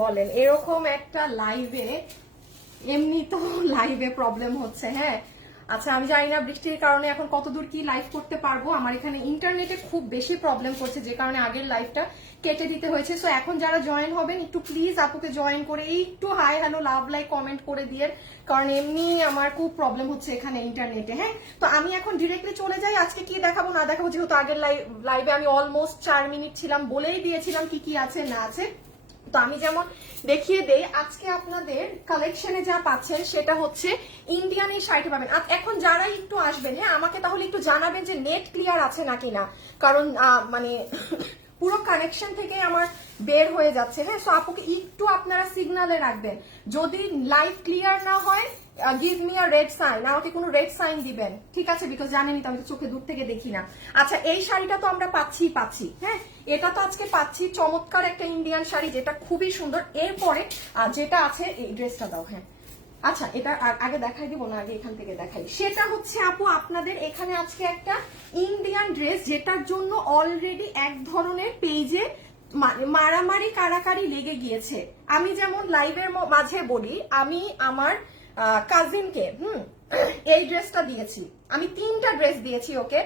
বলেন এরকম একটা লাইভে, এমনি তো লাইভে প্রবলেম হচ্ছে। হ্যাঁ আচ্ছা, আমি জানি না বৃষ্টির কারণে এখন কতদূর কি লাইভ করতে পারবো। আমার এখানে ইন্টারনেটে খুব বেশি প্রবলেম করছে, যে কারণে আগের লাইভটা কেটে দিতে হয়েছে। সো এখন যারা জয়েন হবেন একটু প্লিজ আপুকে জয়েন করে একটু hi hello love like comment করে দিয়ে, কারণ এমনি আমার খুব প্রবলেম হচ্ছে এখানে ইন্টারনেটে। হ্যাঁ তো আমি এখন ডিরেক্টলি চলে যাই, আজকে কি দেখাবো না দেখাবো, যেহেতু আগের লাইভে আমি অলমোস্ট 4 মিনিট ছিলাম, বলেই দিয়েছিলাম কি কি আছে না আছে। তো আমি যেমন দেখিয়ে দেই, আজকে আপনাদের কালেকশনে যা পাচ্ছেন সেটা হচ্ছে ইন্ডিয়ান এই শাড়িটা পাবেন। এখন যারা একটু আসবেন, হ্যাঁ আমাকে তাহলে একটু জানাবেন যে নেট ক্লিয়ার আছে নাকি না, কারণ মানে পুরো কানেকশন থেকে আমার বের হয়ে যাচ্ছে। হ্যাঁ সো আপুকে একটু আপনারা সিগনালে রাখবেন, যদি লাইভ ক্লিয়ার না হয় give me a red sign, আমাকে কোনো রেড সাইন দিবেন, ঠিক আছে? বিকজ জানেনই তো আমি তো চোখে দূর থেকে দেখি না। আচ্ছা এই শাড়িটা তো আমরা পাচ্ছি, হ্যাঁ এটা তো আজকে পাচ্ছি, চমৎকার একটা ইন্ডিয়ান শাড়ি যেটা খুবই সুন্দর। এরপরে যেটা আছে, এই ড্রেসটা দাও। হ্যাঁ আচ্ছা এটা আগে দেখাই দিব না, আগে এখান থেকে দেখাই। সেটা হচ্ছে আপু আপনাদের এখানে আজকে একটা ইন্ডিয়ান ড্রেস, যেটার জন্য অলরেডি এক ধরনের পেজে মারামারি কারাকারি লেগে গিয়েছে। আমি যেমন লাইভের মাঝে বলি, আমি আমার কাজিনকে এই ড্রেসটা দিয়েছি, আমি 3টা ড্রেস দিয়েছি ওকে,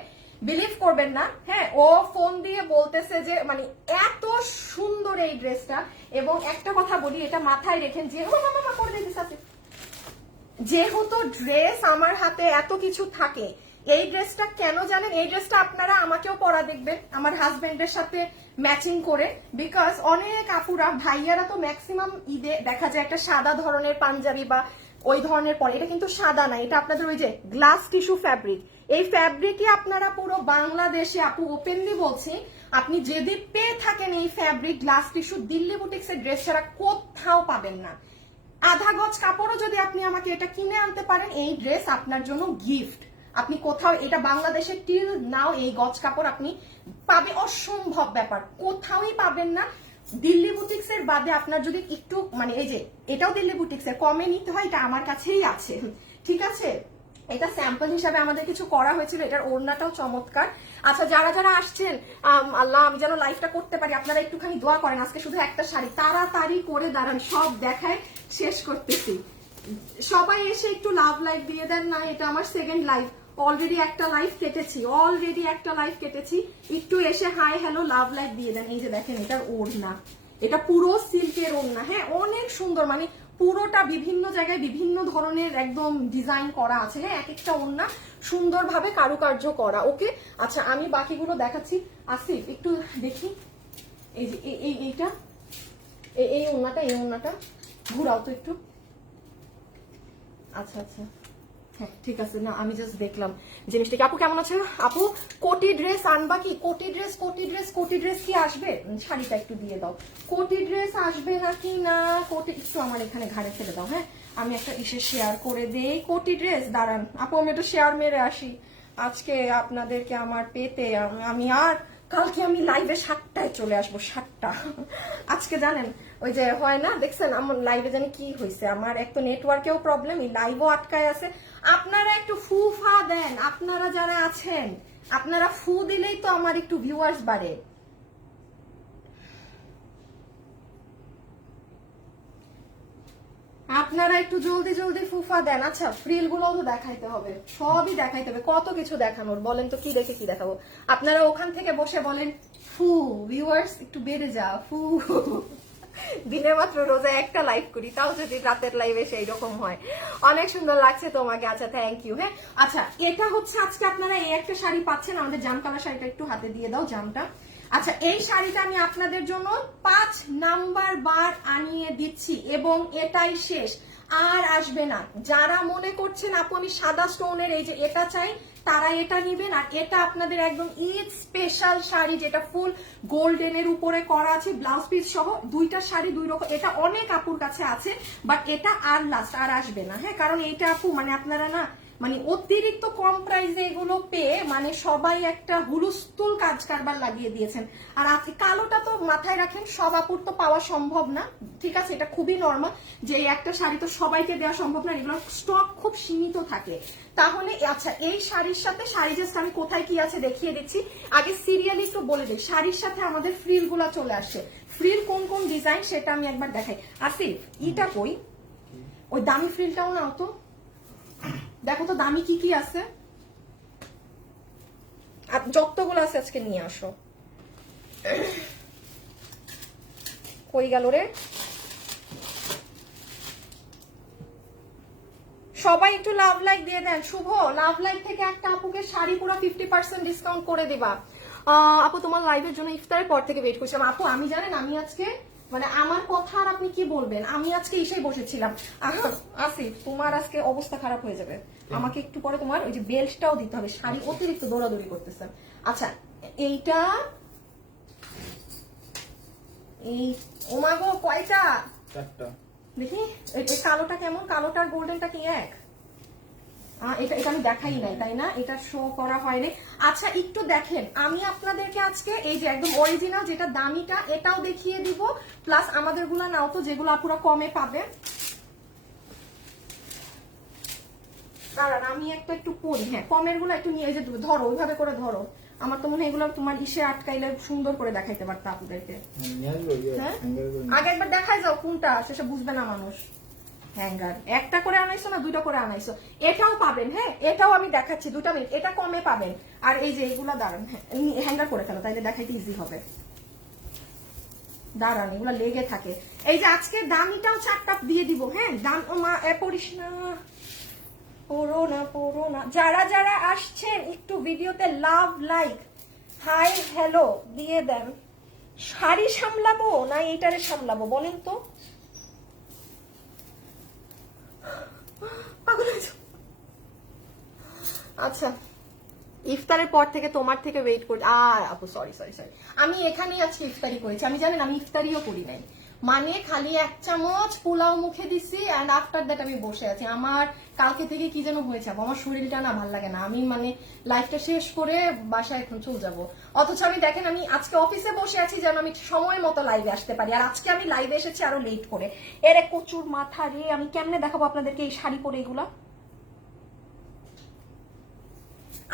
বিলিভ করবেন না। হ্যাঁ ও ফোন দিয়ে বলতেছে যে মানে এত সুন্দর এই ড্রেসটা। এবং একটা কথা বলি, এটা মাথায় রেখেন, যে মামা করে দিতে, যেহেতু ড্রেস আমার হাতে এত কিছু থাকে, এই ড্রেসটা কেন জানেন, এই ড্রেসটা আপনারা আমাকেও পরা দেখবেন আমার হাজবেন্ডের সাথে ম্যাচিং করে, বিকজ অনেক আপুরা ভাইয়ারা তো ম্যাক্সিমাম ঈদে দেখা যায় একটা সাদা ধরনের পাঞ্জাবি বা ওই ধরনের পরে, এটা কিন্তু সাদা না, এটা আপনাদের ওই যে গ্লাস টিস্যু ফ্যাব্রিক। এই ফ্যাব্রিকই আপনারা পুরো বাংলাদেশে, আপু ওপেনলি বলছি, আপনি যদি পেয়ে থাকেন এই ফ্যাব্রিক গ্লাস টিস্যু, দিল্লি বুটিক্সের ড্রেস ছাড়া কোথাও পাবেন না। আধা গজ কাপড়ও যদি আপনি আমাকে এটা কিনে আনতে পারেন, এই ড্রেস আপনার জন্য গিফট। আপনি কোথাও এটা বাংলাদেশে টিল নাও এই গজ কাপড় আপনি পাবে, অসম্ভব ব্যাপার, কোথাওই পাবেন না। দিল্লি বুটিক্স এর বাদে আপনার যদি একটু মানে এই যে এটাও দিল্লি বুটিক্স এর, কমে নিতে হয়, এটা আমার কাছেই আছে, ঠিক আছে? এটা স্যাম্পল হিসাবে আমাদের কিছু করা হয়েছিল, এটার ওড়নাটাও চমৎকার। আচ্ছা যারা যারা আসছেন, আল্লাহ আমি যেন লাইভটা করতে পারি, আপনারা একটুখানি দোয়া করেন। আজকে শুধু একটা শাড়ি, তাড়াতাড়ি করে দাঁড়ান, সব দেখায় শেষ করতেছি। সবাই এসে একটু লাভ লাইভ দিয়ে দেন না, এটা আমার সেকেন্ড লাইভ, অলরেডি একটা লাইভ কেটেছি, একটু এসে হাই হ্যালো লাভ লাইভ দিয়ে দেন। এই যে দেখেন এটার ওড়না, এটা পুরো সিল্কের ওড়না, হ্যাঁ অনেক সুন্দর, মানে পুরোটা বিভিন্ন জায়গায় বিভিন্ন ধরনের একদম ডিজাইন করা আছে। হ্যাঁ এক একটা ওড়না সুন্দরভাবে কারুকার্য করা। ওকে আচ্ছা আমি বাকিগুলো দেখাচ্ছি। আসিফ একটু দেখি, এই যে এইটা, এই ওড়নাটা ঘুরাও তো একটু। আচ্ছা আচ্ছা হ্যাঁ ঠিক আছে, না আমি জাস্ট দেখলাম জিনিসটা। আপু কেমন আছে? আপু কোটি ড্রেস আনবা কি? কোটি ড্রেস কি আসবে? শাড়িটা একটু দিয়ে দাও। কোটি ড্রেস আসবে নাকি না? কোটি একটু আমার এখানে ঘাড়ে ফেলে দাও। হ্যাঁ আমি একটা ইসে শেয়ার করে দেই। কোটি ড্রেস দাঁড়ান আপু, আমি একটু শেয়ার মেরে আসি আজকে আপনাদেরকে আমার পেতে। আমি আর কালকে আমি লাইভে 7টায় চলে আসবো, 7টা। আজকে জানেন ওই যে হয় না, দেখছেন আমার লাইভে জানি কি হয়েছে, আমার এক তো নেটওয়ার্কেও প্রবলেম, এই লাইভও আটকায় আছে। আপনারা একটু ফা দেন, আপনারা যারা আছেন আপনারা ফু দিলেই তো আমার একটু ভিউয়ার্স বাড়ে। আপনারা একটু জলদি ফুফা দেন। আচ্ছা ফ্রিল গুলো তো দেখাইতে হবে, সবই দেখাইতে হবে, কত কিছু দেখানোর, বলেন তো কি দেখে কি দেখাবো? আপনারা ওখান থেকে বসে বলেন ফু, ভিউয়ার্স একটু বেড়ে যা ফু। দিনে মাত্র রোজা একটা লাইভ করি, তাও যদি রাতের লাইভে সেই রকম হয়। অনেক সুন্দর লাগছে তোমাকে, আচ্ছা থ্যাংক ইউ। হ্যাঁ আচ্ছা এটা হচ্ছে আজকে আপনারা এই একটা শাড়ি পাচ্ছেন, আমাদের জাম কালার শাড়িটা একটু হাতে দিয়ে দাও, জামটা। আচ্ছা এই শাড়িটা আমি আপনাদের জন্য 5 নাম্বার বার আনিয়ে দিচ্ছি এবং এটাই শেষ, আর আসবে না। যারা মনে করছেন আপু আমি সাদা স্টোনের এই যে এটা চাই, তারা এটা নিবেন। আর এটা আপনাদের একদম ঈদ স্পেশাল শাড়ি, যেটা ফুল গোল্ডেনের উপরে করা আছে, ব্লাউজ পিস সহ, দুইটা শাড়ি দুই রকম। এটা অনেক আপুর কাছে আছে, বাট এটা আর লাস্ট আর আসবে না। হ্যাঁ কারণ এইটা আপু মানে আপনারা না মানে অতিরিক্ত কম প্রাইসে এগুলো পেয়ে মানে সবাই একটা হুলুস্থুল কাজ কারবার লাগিয়ে দিয়েছেন। আর আজকে কালোটা তো মাথায় রাখেন, সব আপুর তো পাওয়া সম্ভব না, ঠিক আছে, এটা খুবই নরমাল যে এই একটা শাড়ি তো সবাইকে দেওয়া সম্ভব না, এগুলোর স্টক খুব সীমিত থাকে। তাহলে আচ্ছা, এই শাড়ির সাথে শাড়ি জাস্ট আমি কোথায় কি আছে দেখিয়ে দিচ্ছি। আগে সিরিয়ালি একটু বলে দিই, শাড়ির সাথে আমাদের ফ্রিল গুলা চলে আসে। ফ্রিল কোন কোন ডিজাইন সেটা আমি একবার দেখাই। আসিফ ইটা কই, ওই দামি ফ্রিলটাও নাও তো, দেখো তো দামি কি কি আছে, আর যতগুলো আছে আজকে নিয়ে আসো। কই গেল রে, সবাই একটু লাভ লাইক দিয়ে দেন। শুভ, লাভ লাইক থেকে একটা আপুকে শাড়ি পুরো 50% ডিসকাউন্ট করে দিবা। আপু তোমার লাইভের জন্য ইফতারের পর থেকে ওয়েট করছিলাম। আপু আমি জানেন আমি আজকে মানে আমার কথা আর আপনি কি বলবেন, আমি আজকে এসেই বসেছিলাম। আসিফ তোমার আজকে অবস্থা খারাপ হয়ে যাবে, আমাকে একটু পরে তোমার ওই যে বেল্টটাও দিতে হবে, শাড়ি অতিরিক্ত দৌড়াদৌড়ি করতেছেন। আচ্ছা এইটা এই ওমাগো কয়টা, চারটা দেখি এই কালোটা কেমন, কালোটা আর গোল্ডেনটা কি এক? এটা এটা আমি দেখাই নাই তাই না, এটা শো করা হয়নি। আচ্ছা একটু দেখেন, আমি আপনাদেরকে আজকে এই যে একদম অরিজিনাল যেটা দামিটা এটাও দেখিয়ে দিব, প্লাস আমাদের গুলা নাও তো যেগুলো আপুরা কমে পাবে। দাঁড়ান আমি একটা একটু পরি, হ্যাঁ কমের গুলো একটু নিয়ে যে ধরো, ওইভাবে করে ধরো, আমার তো মনে হয় এগুলো তোমার ইসে আটকাইলে সুন্দর করে দেখাইতে পারতো আপুদেরকে। হ্যাঁ আগে একবার দেখাই যাও কোনটা, সেসব বুঝবে না মানুষ। হ্যাঙ্গার একটা করে আনাইছো না দুইটা করে আনাইছো, এটাও পাবেন। হ্যাঁ এটাও আমি দেখাচ্ছি, 2 মিনিট, এটা কমে পাবেন। আর এই যে এগুলা দাঁড়ান, হ্যাঙ্গার করে ফেলো তাইলে দেখাইতে ইজি হবে। দাঁড়ান এগুলা লেগে থাকে। এই যে আজকে দামিটাও 4টা দিয়ে দিব। হ্যাঁ দাম পড়িস না, পড়ো না পড়ো না। যারা যারা আসছেন একটু ভিডিওতে লাভ লাইক হাই হ্যালো দিয়ে দেন। শাড়ি সামলাবো না এইটারে সামলাবো বলেন তো? আচ্ছা ইফতারের পর থেকে তোমার থেকে ওয়েট করি। আপু সরি সরি সরি, আমি এখানেই আজকে ইফতারি করেছি। আমি জানেন আমি ইফতারিও করি নাই, মানে খালি 1 চামচ পোলাও মুখে দিছি এন্ড আফটার দ্যাট আমি বসে আছি। আমার কালকে থেকে কি যেন হয়েছে, আমার শরীরটা না ভালো লাগে না, আমি মানে লাইফটা শেষ করে বাসায় এখন চলে যাবো। অথচ আমি দেখেন আমি আজকে অফিসে বসে আছি যেন আমি সময় মতো লাইভে আসতে পারি, আর আজকে আমি লাইভে এসেছি আরো লেট করে। এর এক কচুর মাথা রে, আমি কেমনে দেখাবো আপনাদেরকে এই শাড়ি পরে এগুলা।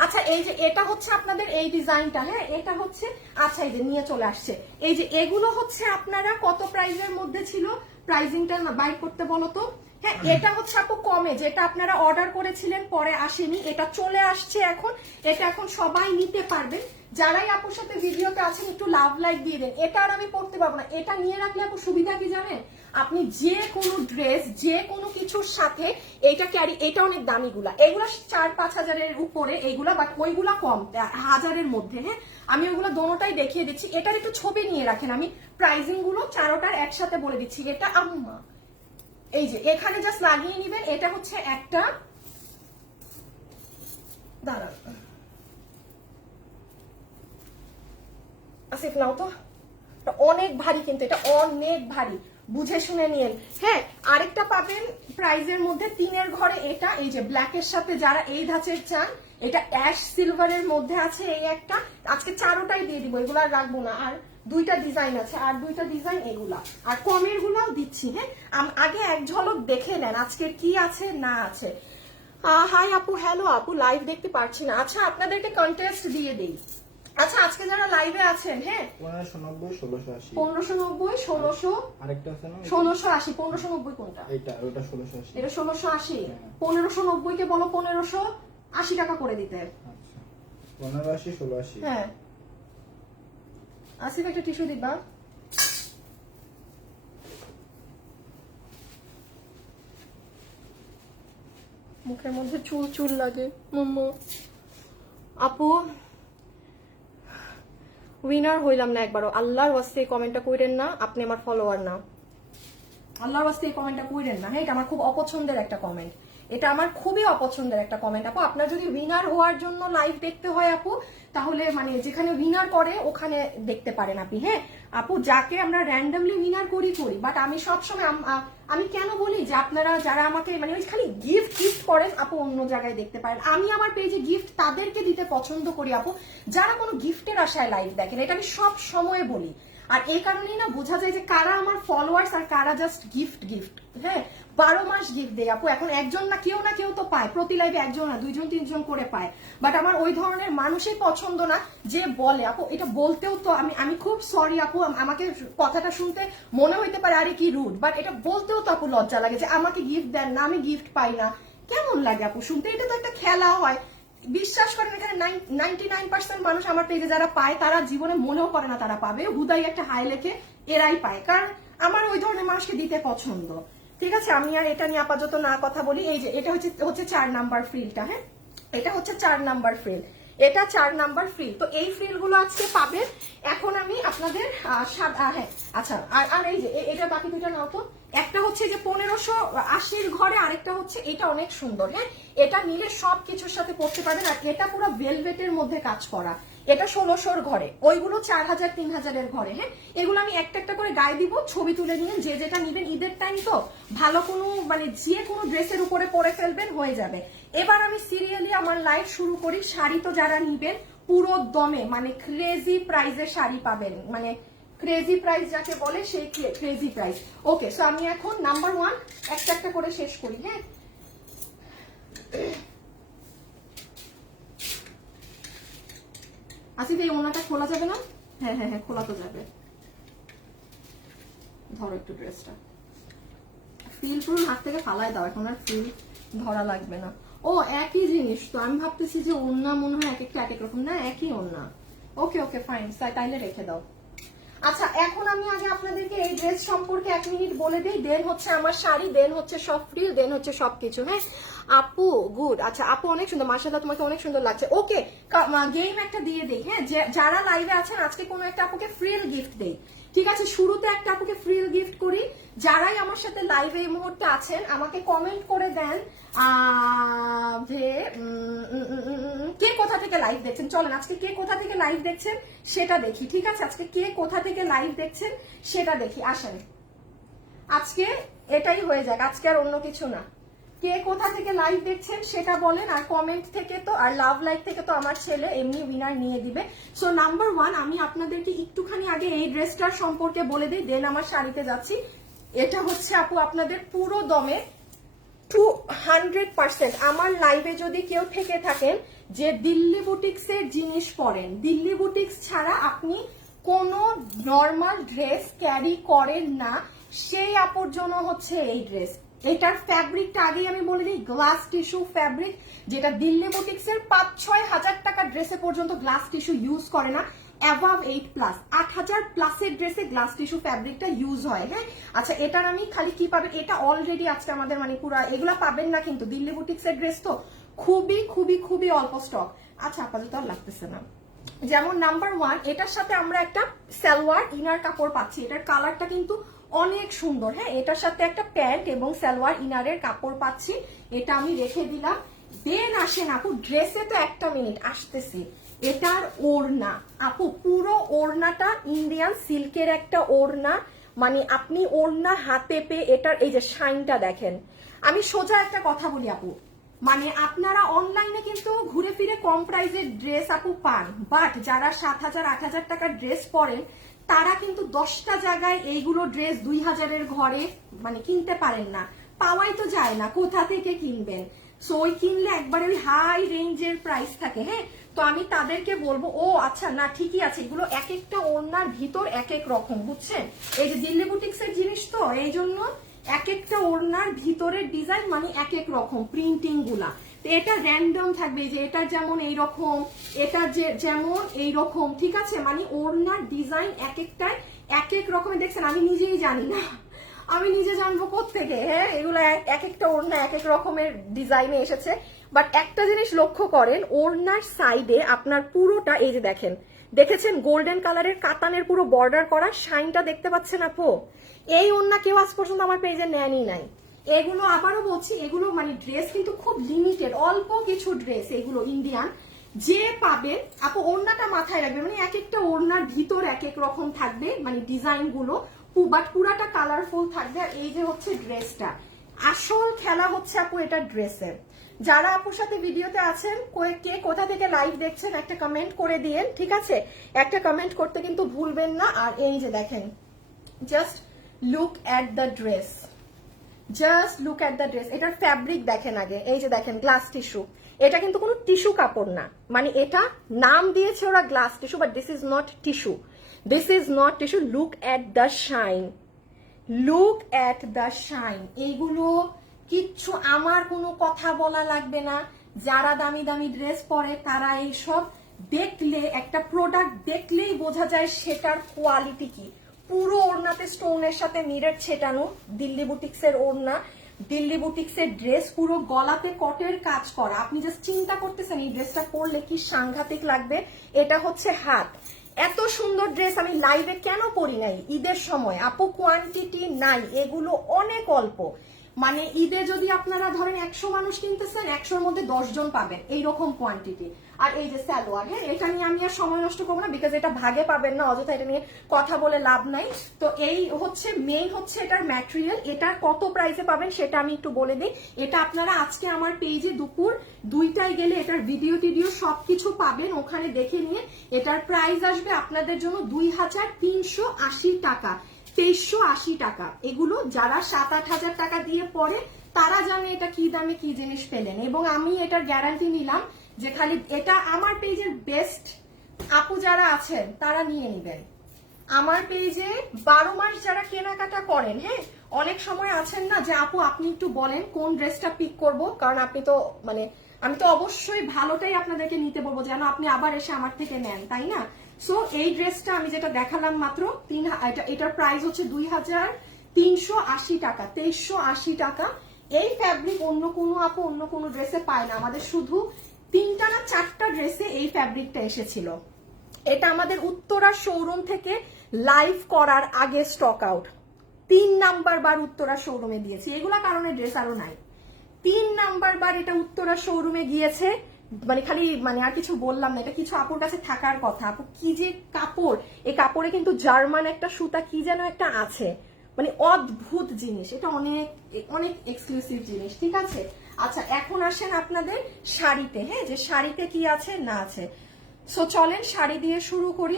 আচ্ছা এই যে এটা হচ্ছে আপনাদের এই ডিজাইনটা, হ্যাঁ এটা হচ্ছে, আচ্ছা এই যে নিয়ে চলে আসছে। এই যে এগুলো হচ্ছে আপনারা কত প্রাইসের মধ্যে ছিল, প্রাইসিংটা বাইর করতে বলো তো। হ্যাঁ এটা হচ্ছে আপু কমে, যেটা আপনারা অর্ডার করেছিলেন পরে আসেনি, এটা চলে আসছে এখন, এটা এখন সবাই নিতে পারবেন। যারাই আপুর সাথে ভিডিওতে আছেন একটু লাভ লাইক দিয়ে দেন। এটা আর আমি পড়তে পারবো না, এটা নিয়ে রাখলে আপু সুবিধা কি জানেন, আপনি যে কোনো ড্রেস যে কোনো কিছুর সাথে এইটা ক্যারি, এটা অনেক দামিগুলা, এগুলা 4-5 হাজারের উপরে এইগুলা, বাট ওইগুলা কম 1000-এর মধ্যে। হ্যাঁ আমি ওইগুলো দোনোটাই দেখিয়ে দিচ্ছি, এটার একটু ছবি নিয়ে রাখেন, আমি প্রাইসিং গুলো 4টার একসাথে বলে দিচ্ছি। এটা আম্মা এই যে এখানে জাস্ট লাগিয়ে নিবেন, এটা হচ্ছে একটা, দাঁড়ান আসিফ নাও তো, অনেক ভারী কিন্তু, এটা অনেক ভারী, বুঝে শুনে নিন। হ্যাঁ আরেকটা পাবেন প্রাইজের মধ্যে 3-এর ঘরে, এটা এই যে ব্ল্যাকের সাথে যারা এই ধাঁচের চান, এটা অ্যাশ সিলভারের মধ্যে আছে এই একটা। আজকে 4টাই দিয়ে দিব, এগুলো আর রাখবো না। আর 2টা ডিজাইন আছে, আর 2টা ডিজাইন এগুলা, আর কমের গুলাও দিচ্ছি। হ্যাঁ আগে এক ঝলক দেখে নেন আজকে কি আছে না আছে। হাই আপু, হ্যালো আপু, লাইভ দেখতে পারছি না। আচ্ছা আপনাদেরকে কন্টেস্ট দিয়ে দেই। আচ্ছা আজকে যারা লাইভে আছেন, হ্যাঁ 1590 1680 1590 1600 আরেকটা আছে না 1680 1590 কোনটা, এটা ওটা 1680 এটা 1680। 1590 কে বলো 1580 টাকা করে দিতে। আচ্ছা 1580 1680 হ্যাঁ আসিফ একটা টিস্যু দিবা। মুখের মধ্যে চুল চুল লাগে মোমো। আপু উইনার হইলাম না একবারও, আল্লাহর ওয়াস্তে এই কমেন্টটা কইরেন না, আপনি আমার ফলোয়ার না, আল্লাহর ওয়াস্তে এই কমেন্টটা কইরেন না। হ্যাঁ এটা আমার খুব অপছন্দের একটা কমেন্ট, এটা আমার খুবই অপছন্দের একটা কমেন্ট। আপু আপনার যদি উইনার হওয়ার জন্য লাইভ দেখতে হয় আপু, তাহলে মানে যেখানে উইনার করে ওখানে দেখতে পারেন আপনি। হ্যাঁ আপু যাকে আমরা র্যান্ডমলি উইনার করি, বাট আমি সবসময় আমি কেন বলি যে আপনারা যারা আমাকে মানে ওই খালি গিফট করেন আপু, অন্য জায়গায় দেখতে পারেন। আমি আমার পেজে গিফট তাদেরকে দিতে পছন্দ করি আপু যারা কোনো গিফটের আশায় লাইভ দেখেন, এটা আমি সব সময় বলি। আর এই কারণেই না বোঝা যায় যে কারা আমার ফলোয়ার্স আর কারা জাস্ট গিফট, হ্যাঁ 12 মাস গিফট দেয় আপু। এখন একজন না কেউ তো পায়, প্রতি লাইভে একজন না 2 জন 3 জন করে পায়, বাট আমার ওই ধরনের মানুষই পছন্দ না যে বলে। আপু এটা বলতেও তো আমি খুব সরি আপু, আমাকে কথাটা শুনতে মনে হইতে পারে আরে কি রুড, বাট এটা বলতেও তো আপু লজ্জা লাগে যে আমাকে গিফট দেন না, আমি গিফট পাই না। কেমন লাগে আপু শুনতে? এটা তো একটা খেলা হয়। বিশ্বাস করেন এখানে 99% মানুষ আমার পেজে যারা পায় তারা জীবনে মনেও করে না তারা পাবে, হুদাই একটা হাই লেখে এরাই পায়, কারণ আমার ওই ধরনের মানুষকে দিতে পছন্দ। ঠিক আছে, আমি আর এটা নিয়ে আপাতত না কথা বলি। এই যে এটা হচ্ছে 4 নাম্বার ফ্রিলটা, হ্যাঁ এটা হচ্ছে 4 নাম্বার ফ্রিল, এটা 4 নাম্বার ফ্রিল। তো এই ফ্রিল গুলো আজকে পাবেন। এখন আমি আপনাদের হ্যাঁ আচ্ছা, আর এই যে এটা বাকি দুটো নাও তো। একটা হচ্ছে যে 1580 ঘরে, আরেকটা হচ্ছে এটা অনেক সুন্দর, হ্যাঁ এটা নিলে সব কিছুর সাথে পড়তে পারবেন। আর এটা পুরো ভেলভেটের মধ্যে কাজ করা, এটা 1600 ঘরে, ওইগুলো 4000 3000 ঘরে। হ্যাঁ এগুলো আমি একটা একটা করে গায়ে দিব, ছবি তুলে নিয়ে যে যেটা নিবেন, ঈদের টাইম তো ভালো কোনো মানে যে কোনো ড্রেসের উপরে পরে ফেলবেন, হয়ে যাবে। এবার আমি সিরিয়ালি আমার লাইভ শুরু করি। শাড়ি তো যারা নিবেন পুরো দমে মানে ক্রেজি প্রাইজের শাড়ি পাবেন, মানে ক্রেজি প্রাইস যাকে বলে সেই ক্রেজি প্রাইস। ওকে, সো আমি এখন নাম্বার 1 একটা একটা করে শেষ করি। হ্যাঁ আসি, এই ওনাটা খোলা যাবে না? হ্যাঁ হ্যাঁ হ্যাঁ খোলা তো যাবে। ধরো একটু ড্রেসটা, ফিল পুরো হাত থেকে ফালাই দাও, এখন আর ফিল ধরা লাগবে না। ও একই জিনিস তো, আমি ভাবতেছি যে ওড়না মনে হয় এক একটা এক এক রকম, না একই ওড়না। ওকে ওকে ফাইন, তাইলে রেখে দাও। আচ্ছা এখন আমি আগে আপনাদেরকে এই ড্রেস সম্পর্কে 1 মিনিট বলে দিই, দেন হচ্ছে আমার শাড়ি, দেন হচ্ছে সব ফ্রিল, দেন হচ্ছে সবকিছু। হ্যাঁ আপু গুড, আচ্ছা আপু অনেক সুন্দর, মাশাআল্লাহ তোমাকে অনেক সুন্দর লাগছে। ওকে গেম একটা দিয়ে দেই, হ্যাঁ যারা লাইভে আছেন আজকে কোনো একটা আপুকে ফ্রিল গিফট দেই, ঠিক আছে? শুরুতে একটা আপুকে ফ্রিল গিফট করি। যারাই আমার সাথে লাইভে এই মুহূর্তে আছেন আমাকে কমেন্ট করে দেন যে কে কোথা থেকে লাইভ দেখছেন। চলেন আজকে কে কোথা থেকে লাইভ দেখছেন সেটা দেখি, ঠিক আছে? আজকে কে কোথা থেকে লাইভ দেখছেন সেটা দেখি, আসেন আজকে এটাই হয়ে যাক, আজকে আর অন্য কিছু না। কে কোথা থেকে লাইভ দেখছেন সেটা বলেন, আর কমেন্ট থেকে তো আর লাভ লাইক থেকে তো আমার ছেলে এমনি উইনার নিয়ে দিবে। সো নাম্বার 1 আমি আপনাদেরকে একটুখানি আগে এই ড্রেসটার সম্পর্কে বলে দিই, দেন আমার শাড়িতে যাচ্ছি। এটা হচ্ছে আপু আপনাদের পুরো দমে 200%। আমার লাইভে যদি কেউ থেকে থাকেন যে দিল্লি বুটিক্সের জিনিস পরেন, দিল্লি বুটিক্স ছাড়া আপনি কোনো নর্মাল ড্রেস ক্যারি করেন না, সেই আপুর জন্য হচ্ছে এই ড্রেস। এটার ফ্যাব্রিকটা আগেই আমি বলে দিই, গ্লাস টিস্যু ফ্যাব্রিক, যেটা দিল্লি বুটিক্সের 5-6 হাজার টাকা ড্রেসে পর্যন্ত গ্লাস টিস্যু ইউজ করে না। অ্যাভাব 8+, 8000 প্লাসের ড্রেসে গ্লাস টিস্যু ফ্যাব্রিকটা ইউজ হয়। হ্যাঁ আচ্ছা, এটার আমি খালি কি পাবেন, এটা অলরেডি আজকে আমাদের মানে পুরো এগুলা পাবেন না, কিন্তু দিল্লি বুটিক্সের ড্রেস তো খুবই খুবই খুবই অল্প স্টক। আচ্ছা আপাতত আর লাগতেছে না। যেমন নাম্বার 1 এটার সাথে আমরা একটা সালোয়ার ইনার কাপড় পাচ্ছি, এটার কালারটা কিন্তু অনেক সুন্দর। হ্যাঁ এটার সাথে একটা প্যান্ট এবং সালোয়ার ইনারের কাপড় পাচ্ছি, এটা আমি রেখে দিলাম। দেন আসেন আপু ড্রেসে তো একটা মিনিট আসতেছি, এটার ওড়না আপু পুরো ওড়নাটা ইন্ডিয়ান সিল্কের একটা ওড়না, মানে আপনি ওড়না হাতে পেয়ে এটার এই যে শাইনটা দেখেন। আমি সোজা একটা কথা বলি আপু, মানে আপনারা অনলাইনে কিন্তু ঘুরে ফিরে কম প্রাইসের ড্রেস আপু পান, বাট যারা 7000-8000 টাকার ড্রেস পরেন তারা কিন্তু 10টা জায়গায় এইগুলো ড্রেস 2000-এর ঘরে মানে কিনতে পারেন না, পাওয়াই তো যায় না, কোথা থেকে কিনবেন? সো ওই কিনলে একবারে ওই হাই রেঞ্জের প্রাইস থাকে। হ্যাঁ তো আমি তাদেরকে বলবো, ও আচ্ছা না ঠিকই আছে, এগুলো এক একটা ওড়নার ভিতর এক এক রকম, বুঝছেন? এই যে দিল্লি বুটিক্সের জিনিস তো এই জন্য এক একটা ওড়নার ভিতরের ডিজাইন মানে এক এক রকম প্রিন্টিং গুলা, এটা র্যান্ডম থাকবে, যে এটা যেমন এইরকম, এটা যেমন এইরকম, ঠিক আছে? মানে ওড়নার ডিজাইন এক একটাই এক এক রকমের। দেখছেন আমি নিজেই জানি না, আমি নিজে জানবো কোত্থেকে? হ্যাঁ এগুলো এক একটা ওড়না এক এক রকমের ডিজাইনে এসেছে। বাট একটা জিনিস লক্ষ্য করেন, ওড়নার সাইডে আপনার পুরোটা এই যে দেখেন, দেখেছেন গোল্ডেন কালারের কাতানের পুরো বর্ডার করা শাইনটা দেখতে পাচ্ছেন আপু? এই ওড়না কেউ আজ পর্যন্ত আমার পেজে নেয়নি নাই। এগুলো আবারও বলছি, এগুলো মানে ড্রেস কিন্তু খুব লিমিটেড, অল্প কিছু ড্রেস এগুলো ইন্ডিয়ান, যে পাবেন আপু ওড়নাটা মাথায় রাখবে, মানে এক একটা ওড়নার ভিতর এক এক রকম থাকবে মানে ডিজাইন গুলো, বাট পুরাটা কালারফুল থাকবে। আর এই যে হচ্ছে ড্রেসটা, আসল খেলা হচ্ছে আপু এটা ড্রেসের। যারা আপুর সাথে ভিডিওতে আছেন, কে কোথা থেকে লাইভ দেখছেন একটা কমেন্ট করে দিয়েন, ঠিক আছে? একটা কমেন্ট করতে কিন্তু ভুলবেন না। আর এই যে দেখেন, just look at the dress, just look at the dress. এটার ফ্যাব্রিক দেখেন আগে, এই যে দেখেন গ্লাস টিস্যু। এটা কিন্তু কোনো টিস্যু কাপড় না, মানে এটা নাম দিয়েছে ওরা glass tissue, but this is not tissue, this is not tissue. Look at the shine, look at the shine. এইগুলো কিচ্ছু আমার কোনো কথা বলা লাগবে না। যারা দামি দামি ড্রেস পরে তারা এইসব দেখলে, একটা প্রোডাক্ট দেখলেই বোঝা যায় সেটার কোয়ালিটি কি। পুরো ওড়নাতে স্টোনের সাথে মিরর ছেটানো, দিল্লি বুটিক্সের ওড়না, দিল্লি বুটিক্সের ড্রেস, পুরো গলাতে কটের কাজ করা। আপনি জাস্ট চিন্তা করতেছেন এই ড্রেসটা পরলে কি সাংঘাতিক লাগবে। এটা হচ্ছে হাত। এত সুন্দর ড্রেস আমি লাইভে কেন পরি নাই ঈদের সময় আপু? কোয়ান্টিটি নাই, এগুলো অনেক অল্প। মানে ঈদে যদি আপনারা ধরেন 100 মানুষ কিনতেছেন, 100-র মধ্যে 10 জন পাবেন, এইরকম কোয়ান্টিটি। আর এই যে সালোয়ার, হ্যাঁ, এটা নিয়ে আমি আর সময় নষ্ট করবো না, বিকজ এটা ভাগে পাবেন না, অযথা এটা নিয়ে কথা বলে লাভ নাই। তো এই হচ্ছে মেইন হচ্ছে এটার ম্যাটেরিয়াল। এটা কত প্রাইসে পাবেন সেটা আমি একটু বলে দিই। এটা আপনারা আজকে আমার পেজে দুপুর 2টায় গেলে এটার ভিডিও টিডিও সবকিছু পাবেন, ওখানে দেখে নিয়ে। এটার প্রাইস আসবে আপনাদের জন্য 2380 টাকা, 2380 টাকা। এগুলো যারা 7-8 হাজার টাকা দিয়ে পরে তারা জানে এটা কি দামে কি জিনিস পেলেন। এবং আমি এটার গ্যারান্টি নিলাম যে খালি এটা আমার পেজের বেস্ট আপু যারা আছেন তারা নিয়ে নেবেন। আমার পেজে 12 মাস যারা কেনাকাটা করেন, হ্যাঁ, অনেক সময় আছেন না যে আপু আপনি একটু বলেন কোন ড্রেসটা পিক করব, কারণ আপনি তো মানে আমি তো অবশ্যই ভালোটাই আপনাদেরকে নিতে বলবো যেন আপনি আবার এসে আমার থেকে নেন, তাই না? সো এই ড্রেসটা আমি যেটা দেখালাম মাত্র এটার প্রাইস হচ্ছে 2380 টাকা, 2380 টাকা। এই ফ্যাব্রিক অন্য কোনো আপু অন্য কোনো ড্রেসে পায় না। আমাদের শুধু 3টা না 4টা ড্রেসে এই ফ্যাব্রিকটা এসেছিল। এটা আমাদের উত্তরা শোরুম থেকে লাইভ করার আগে স্টক আউট। 3 নাম্বার বার উত্তরা শোরুমে দিয়েছি, এগুলা কারণে ড্রেস আরো নাই। 3 নাম্বার বার এটা উত্তরা শোরুমে গিয়েছে, মানে খালি মানে আর কিছু বললাম না, এটা কিছু আপুর কাছে থাকার কথা। আপু কি যে কাপড়, এই কাপড়ে কিন্তু জার্মান একটা সুতা কি যেন একটা আছে, মানে অদ্ভুত জিনিস, এটা অনেক অনেক এক্সক্লুসিভ জিনিস, ঠিক আছে? আচ্ছা এখন আসেন আপনাদের শাড়িতে, হ্যাঁ, যে শাড়িতে কি আছে না আছে। সো চলেন শাড়ি দিয়ে শুরু করি।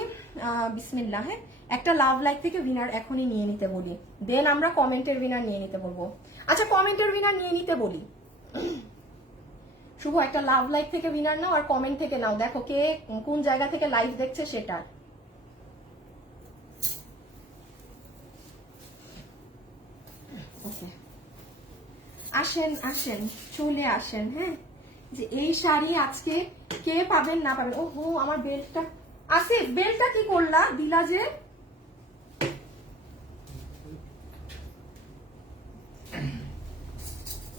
বিসমিল্লাহ। হ্যাঁ, একটা লাভ লাইক থেকে উইনার এখনই নিয়ে নিতে বলি, দেন আমরা কমেন্টের উইনার নিয়ে নিতে বলবো। আচ্ছা কমেন্টের উইনার নিয়ে নিতে বলি। শুভ একটা লাভ লাইক থেকে উইনার নাও আর কমেন্ট থেকে নাও, দেখো কে কোন জায়গা থেকে লাইভ দেখছে সেটা। ওকে, আসেন আসেন চলে আসেন। হ্যাঁ, যে এই শাড়ি আজকে কে পাবেন না পাবেন। ওহো আমার বেল্টটা আসিফ, বেল্টটা কি করলা দিলা যে?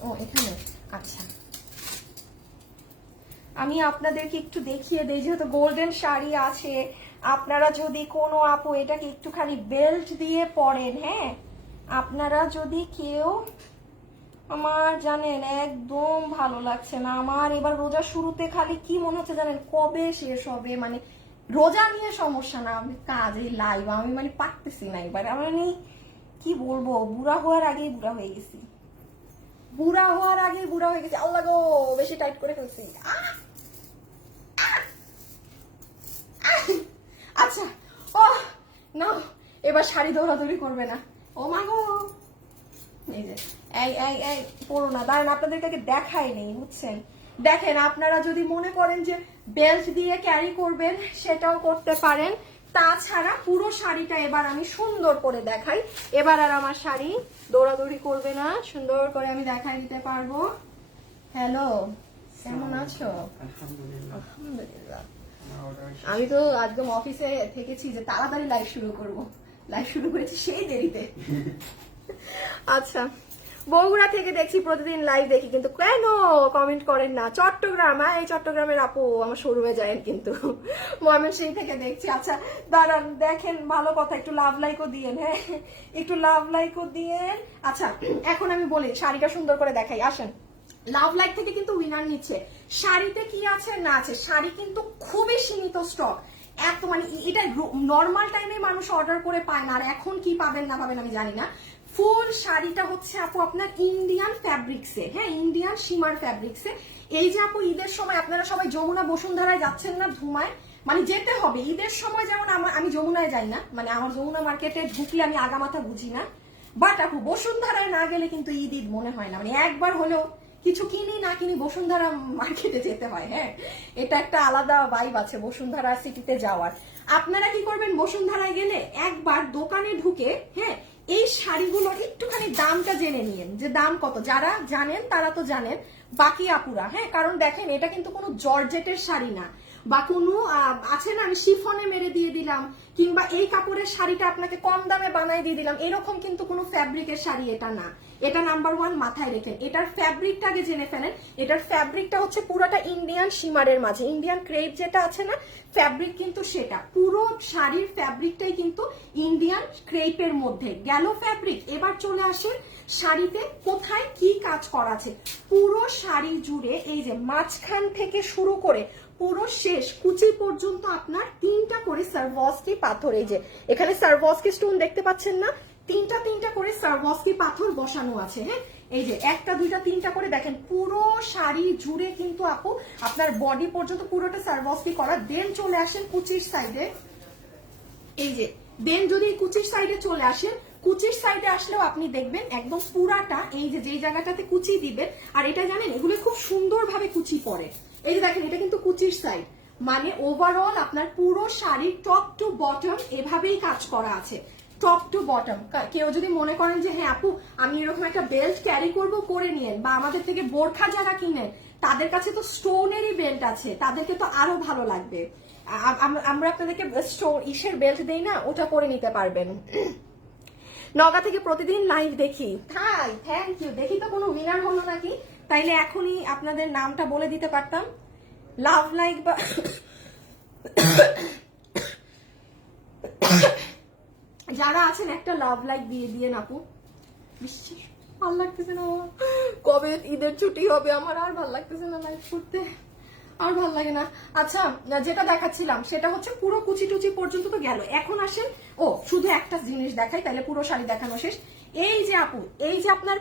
ও এখানে, আচ্ছা আমি আপনাদেরকে একটু দেখিয়ে দেই, যেহেতু গোল্ডেন শাড়ি আছে, আপনারা যদি কোনো আপু এটাকে একটুখানি বেল্ট দিয়ে পরেন, হ্যাঁ, আপনারা যদি কেউ, আমার জানেন একদম ভালো লাগছে না। আমার এবার রোজা শুরুতে খালি কি মনে হচ্ছে জানেন, কবে শেষ হবে। মানে রোজা নিয়ে সমস্যা না, আমি কাজ এই লাইভ আমি মানে পারতেছি না এবার। আমি কি বলবো, বুড়া হওয়ার আগেই বুড়া হয়ে গেছি, বুড়া হওয়ার আগেই বুড়া হয়ে গেছি। আল্লাহ গো, বেশি টাইট করে ফেলছি। আচ্ছা ও না, এবার শাড়ি দৌড়াদৌড়ি করবে না। ও মা গো, এই যে এই এই এই পড়ো না, দাঁড়ান আপনাদেরকে দেখাই নেই, বুঝছেন? দেখেন আপনারা যদি মনে করেন যে বেল্ট দিয়ে ক্যারি করবেন সেটাও করতে পারেন। তাছাড়া পুরো শাড়িটা এবার আমি সুন্দর করে দেখাই, এবার আর আমার শাড়ি দৌড়াদৌড়ি করবে না, সুন্দর করে আমি দেখাই দিতে পারবো। হ্যালো, কেমন আছো? আলহামদুলিল্লাহ। আমি তো একদম অফিসে থেকেছি যে তাড়াতাড়ি লাইভ শুরু করব, লাইভ শুরু করেছি সেই দেরিতে। আচ্ছা, বগুড়া থেকে দেখছি প্রতিদিন লাইভ দেখি, কিন্তু কেন কমেন্ট করেন না? চট্টগ্রাম, এই চট্টগ্রামের আপু আমার শোরুমে যায় কিন্তু, ময়মনসিংহ থেকে দেখছি। আচ্ছা দাঁড়ান, দেখেন ভালো কথা, একটু লাভ লাইকও দিয়েন, হ্যাঁ একটু লাভ লাইকও দিয়েন। আচ্ছা এখন আমি বলি শাড়িটা সুন্দর করে দেখাই, আসেন। লাভ লাইক থেকে কিন্তু উইনার নিচ্ছে। শাড়িতে কি আছে না আছে, শাড়ি কিন্তু খুবই সীমিত স্টক, এত মানে এটা নর্মাল টাইমে মানুষ অর্ডার করে পায় না, আর এখন কি পাবেন না পাবেন আমি জানি না। ফুল শাড়িটা হচ্ছে আপু আপনার ইন্ডিয়ান ফ্যাব্রিক্সে, হ্যাঁ ইন্ডিয়ান শিমার ফ্যাব্রিক্সে। এই যে আপু ঈদের সময় আপনারা সবাই যমুনা বসুন্ধরায় যাচ্ছেন না ধুমায়, মানে যেতে হবে ঈদের সময়। যেমন আমি যমুনায় যাই না, মানে আমার যমুনা মার্কেটে ঢুকলে আমি আগামাথা বুঝি না, বাট আপু বসুন্ধরায় না গেলে কিন্তু ঈদ ঈদ মনে হয় না। মানে একবার হলেও কিছু কিনি না কিনি বসুন্ধরা মার্কেটে যেতে হয়। হ্যাঁ, এটা একটা আলাদা ভাইব আছে বসুন্ধরা সিটিতে যাওয়ার। আপনারা কি করবেন, বসুন্ধরায় গেলে একবার দোকানে ঢুকে হ্যাঁ এই শাড়িগুলোর একটুখানি দামটা জেনে নিয়েন, যে দাম কত। যারা জানেন তারা তো জানেন, বাকি আপুরা হ্যাঁ, কারণ দেখেন এটা কিন্তু কোনো জর্জেটের শাড়ি না, বা কোনো আছে না আমি শিফনে মেরে দিয়ে দিলাম, কিংবা এই কাপড়ের শাড়িটা আপনাকে কম দামে বানাই দিয়ে দিলাম, এরকম কিন্তু কোনো ফ্যাব্রিকের শাড়ি এটা না। এটা নাম্বার ওয়ান মাথায় রেখেন। এটার ফ্যাব্রিকটা আগে জেনে ফেলেন। এটার ফ্যাব্রিকটা হচ্ছে পুরোটা ইন্ডিয়ান শিমারের মাঝে, ইন্ডিয়ান ক্রেপ যেটা আছে না ফ্যাব্রিক, কিন্তু সেটা পুরো শাড়ির ফ্যাব্রিকটাই কিন্তু ইন্ডিয়ান ক্রেপের মধ্যে গেল ফ্যাব্রিক। এবার চলে আসেন শাড়িতে কোথায় কি কাজ করা আছে। পুরো শাড়ি জুড়ে এই যে মাঝখান থেকে শুরু করে পুরো শেষ কুচি পর্যন্ত আপনার 3টা করে সারভস্কি পাথর, এই যে এখানে সারভস্কি স্টোন দেখতে পাচ্ছেন না, 3টা করে সারভস্কি পাথর বসানো আছে। হ্যাঁ, এই যে 1টা 2টা 3টা করে দেখেন পুরো শাড়ি জুড়ে কিন্তু আপু আপনার বডি পর্যন্ত পুরোটা সারভস্কি করা। দেন চলে আসেন কুচির সাইডে, এই যে দেন যদি কুচির সাইডে চলে আসেন, কুচির সাইডে আসলেও আপনি দেখবেন একদম পুরাটা এই যে যেই জায়গাটাতে কুচি দিবেন, আর এটা জানেন এগুলো খুব সুন্দরভাবে কুচি পড়ে। এই যে দেখেন এটা কিন্তু কুচির সাইড, মানে ওভারঅল আপনার পুরো শাড়ির টপ টু বটম এভাবেই কাজ করা আছে, টপ টু বটম। কেউ যদি মনে করেন যে হ্যাঁ আপু আমি এরকম একটা বেল্ট ক্যারি করব, করে নিয়েন, বা আমাদের থেকে বোরখা যারা কিনেন তাদের কাছে তো স্টোনেরই বেল্ট আছে, তাদেরকে তো আরো ভালো লাগবে। আমরা আপনাদেরকে ইসের বেল্ট দেই না, ওটা করে নিতে পারবেন। নগা থেকে প্রতিদিন লাইভ দেখি, হাই থ্যাংক ইউ। দেখি তো কোনো উইনার হলো নাকি, তাইলে এখনই আপনাদের নামটা বলে দিতে পারতাম। লাভ লাইক বা যারা আছেন একটা লাভ লাইক দিয়ে দিয়ে আপু। বিশ্বাস ভাল লাগতেছে না, কবে ঈদের ছুটি হবে আমার, আর ভাল লাগতেছে না লাইভ করতে, আর ভাল লাগে না। আচ্ছা যেটা দেখাচ্ছিলাম সেটা হচ্ছে পুরো কুচি টুচি পর্যন্ত তো গেল। এখন আসেন, ও শুধু একটা জিনিস দেখাই তাহলে পুরো শাড়ি দেখানো শেষ। এই যে আপু এই যে আপনার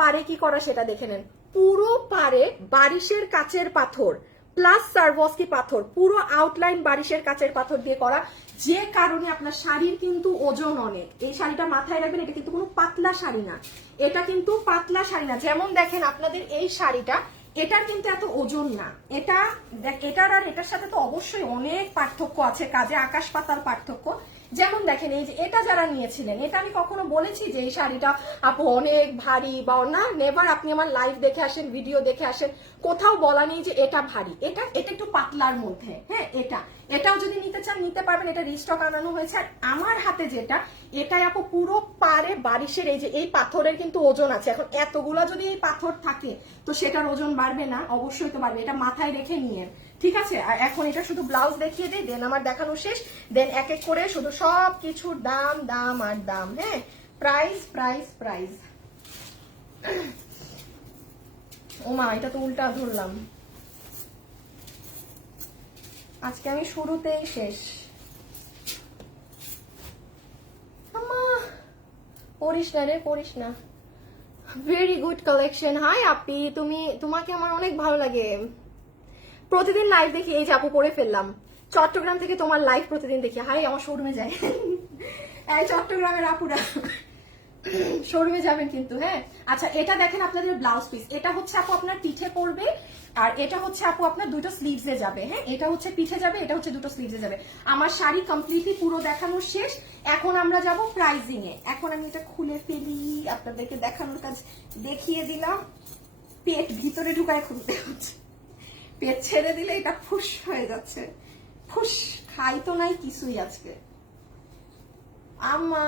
পারে কি করা সেটা দেখে নেন। পুরো পারে বারিশের কাচের পাথর প্লাস সারভস্কি পাথর, পুরো আউটলাইন বারিশের কাচের পাথর দিয়ে করা, যে কারণে আপনার শাড়ির কিন্তু ওজন অনেক। এই শাড়িটা মাথায় রাখবেন, এটা কিন্তু কোনো পাতলা শাড়ি না, এটা কিন্তু পাতলা শাড়ি না। যেমন দেখেন আপনাদের এই শাড়িটা, এটার কিন্তু এত ওজন না, এটার আর এটার সাথে তো অবশ্যই অনেক পার্থক্য আছে, কাজে আকাশ পাতাল পার্থক্য। যেমন দেখেন এই যে এটা যারা নিয়েছিলেন, এটা আমি কখনো বলেছি যে এই শাড়িটা আপু অনেক ভারী বা না, নেভার। আপনি আমার লাইভ দেখে আসেন, ভিডিও দেখে আসেন, কোথাও বলা নেই যে এটা ভারী। এটা একটু পাতলার মধ্যে। হ্যাঁ, এটাও যদি নিতে চান নিতে পারবেন, এটা রিস্টক আনানো হয়েছে। আর আমার হাতে যেটা, এটাই আপু পুরো পারে বারিশের এই যে এই পাথরের কিন্তু ওজন আছে। এখন এতগুলা যদি এই পাথর থাকে তো সেটার ওজন বাড়বে না? অবশ্যই তো বাড়বে, এটা মাথায় রেখে নিয়ে। ঠিক আছে, আর এখন এটা শুধু ব্লাউজ দেখিয়ে দিই, দেন আমার দেখানো শেষ। দেন এক এক করে শুধু সব কিছুর দাম দাম আর দাম। হ্যাঁ, প্রাইস প্রাইস প্রাইস। ওমা এটা তো উল্টা ধরলাম, আজকে আমি শুরুতেই শেষ। পড়িস না রে, পড়িস না। Very good collection. হাই আপি, তোমাকে আমার অনেক ভালো লাগে। প্রতিদিন লাইভ দেখি, এই যে আপু পড়ে ফেললাম। চট্টগ্রাম থেকে তোমার লাইভ প্রতিদিন দেখি। হাই আমার শোরুমে যায়, এই চট্টগ্রামের আপুরা শোরুমে যাবেন কিন্তু। হ্যাঁ, আচ্ছা এটা দেখেন আপনাদের ব্লাউজ পিস, এটা হচ্ছে আপু আপনার পিঠে পড়বে, আর এটা হচ্ছে আপু আপনার দুটো স্লিভসে যাবে। হ্যাঁ, এটা হচ্ছে পিঠে যাবে, এটা হচ্ছে দুটো স্লিভসে যাবে। আমার শাড়ি কমপ্লিটলি পুরো দেখানো শেষ। এখন আমরা যাব প্রাইজিং এ। এখন আমি এটা খুলে ফেলি, আপনাদেরকে দেখানোর কাজ দেখিয়ে দিলাম। পেট ভিতরে ঢুকায় খুলতে হচ্ছে, পেট ছেড়ে দিলে এটা ফুস হয়ে যাচ্ছে। ফুস খাই তো নাই কিছুই আজকে আমা।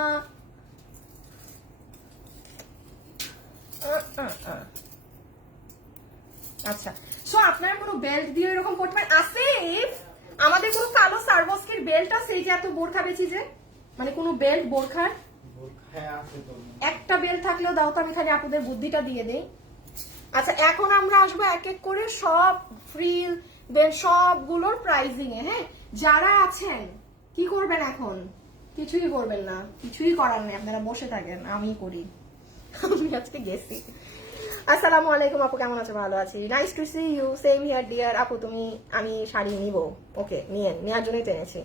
আচ্ছা, সো আপনারা কোনো বেল্ট দিয়ে এরকম করতে পারেন। আসিফ, আমাদের কোনো কালো সারভস্কির বেল্ট আছে? এই যে এত বোরখা বেচি যে, মানে কোনো বেল্ট বোরখার একটা বেল্ট থাকলেও দাও তো, আমি খালি আপনাদের বুদ্ধিটা দিয়ে দেই। আচ্ছা এখন আমরা আসবো এক এক করে সব ফ্রিল বেল্ট সবগুলোর প্রাইজিং এ। হ্যাঁ, যারা আছেন কি করবেন এখন? কিছুই করবেন না, কিছুই করার নেই, আপনারা বসে থাকেন, আমি করি। আমি আজকে গেছি। আসসালামু আলাইকুম আপু, কেমন আছো? ভালো আছি। Nice to see you, same here dear. আপু আমি শাড়ি নিব। ওকে, নেওয়ার জন্যই তো এনেছি।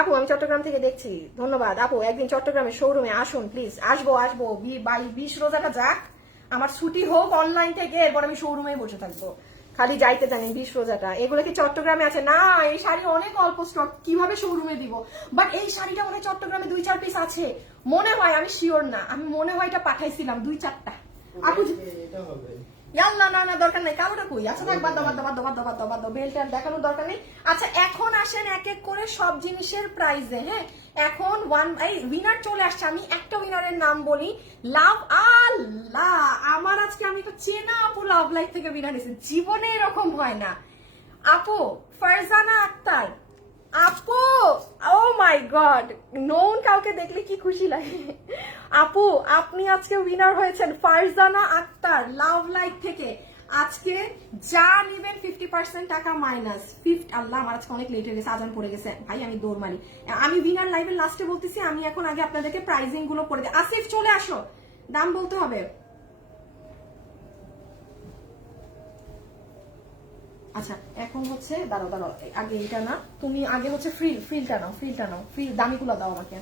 আপু আমি চট্টগ্রাম থেকে দেখছি, ধন্যবাদ। আপু একদিন চট্টগ্রামের শোরুমে আসুন প্লিজ। আসবো 20 রোজাটা যাক, আমার ছুটি হোক অনলাইন থেকে, এরপর আমি শোরুমে বসে থাকবো। খালি যাইতে জানি 20 রোজাটা। এগুলো কি চট্টগ্রামে আছে? না, এই শাড়ি অনেক অল্প স্টক, কিভাবে শোরুমে দিব? বাট এই শাড়িটা মনে হয় চট্টগ্রামে 2-4 পিস আছে মনে হয়, আমি শিওর না। আমি মনে হয় এটা পাঠাইছিলাম 2-4টা। আপু এটা হবে ইয়াল্লা, না দরকার নেই, কালোটা কই? আচ্ছা থাক, বাদ দাও, বেলটা দেখানোর দরকার নেই। আচ্ছা এখন আসেন এক এক করে সব জিনিসের প্রাইসে। হ্যাঁ, এখন উইনার চলে আসছে। আমি একটা উইনারের নাম বলি, লাভ। আল্লাহ, আমার আজকে আমি তো চেনা আপু লাভ লাইফ থেকে উইনার নিয়েছি, জীবনে এরকম হয় না। আপু ফারজানা আক্তার, আপু ও মাই গড, নোন কাউকে দেখলে কি খুশি লাগে। আপু আপনি আজকে উইনার হয়েছেন, ফারজানা আক্তার লাভ লাইফ থেকে। আজকে যা নিবেন 50% টাকা মাইনাস। আল্লাহ, আমার আজকে অনেক লেট হয়ে গেছে, আজান পড়ে গেছে ভাই, আমি দৌড় মারি। আমি উইনার লাইভের লাস্টে বলতেছি, আমি এখন আগে আপনাদেরকে প্রাইজিং গুলো করে দিই। আসিফ চলে আসো, দাম বলতে হবে। আচ্ছা এখন হচ্ছে দাঁড়াও আগে এটা না, তুমি আগে হচ্ছে ফ্রিলটা নাও, ফ্রিল দামিগুলো দাও আমাকে,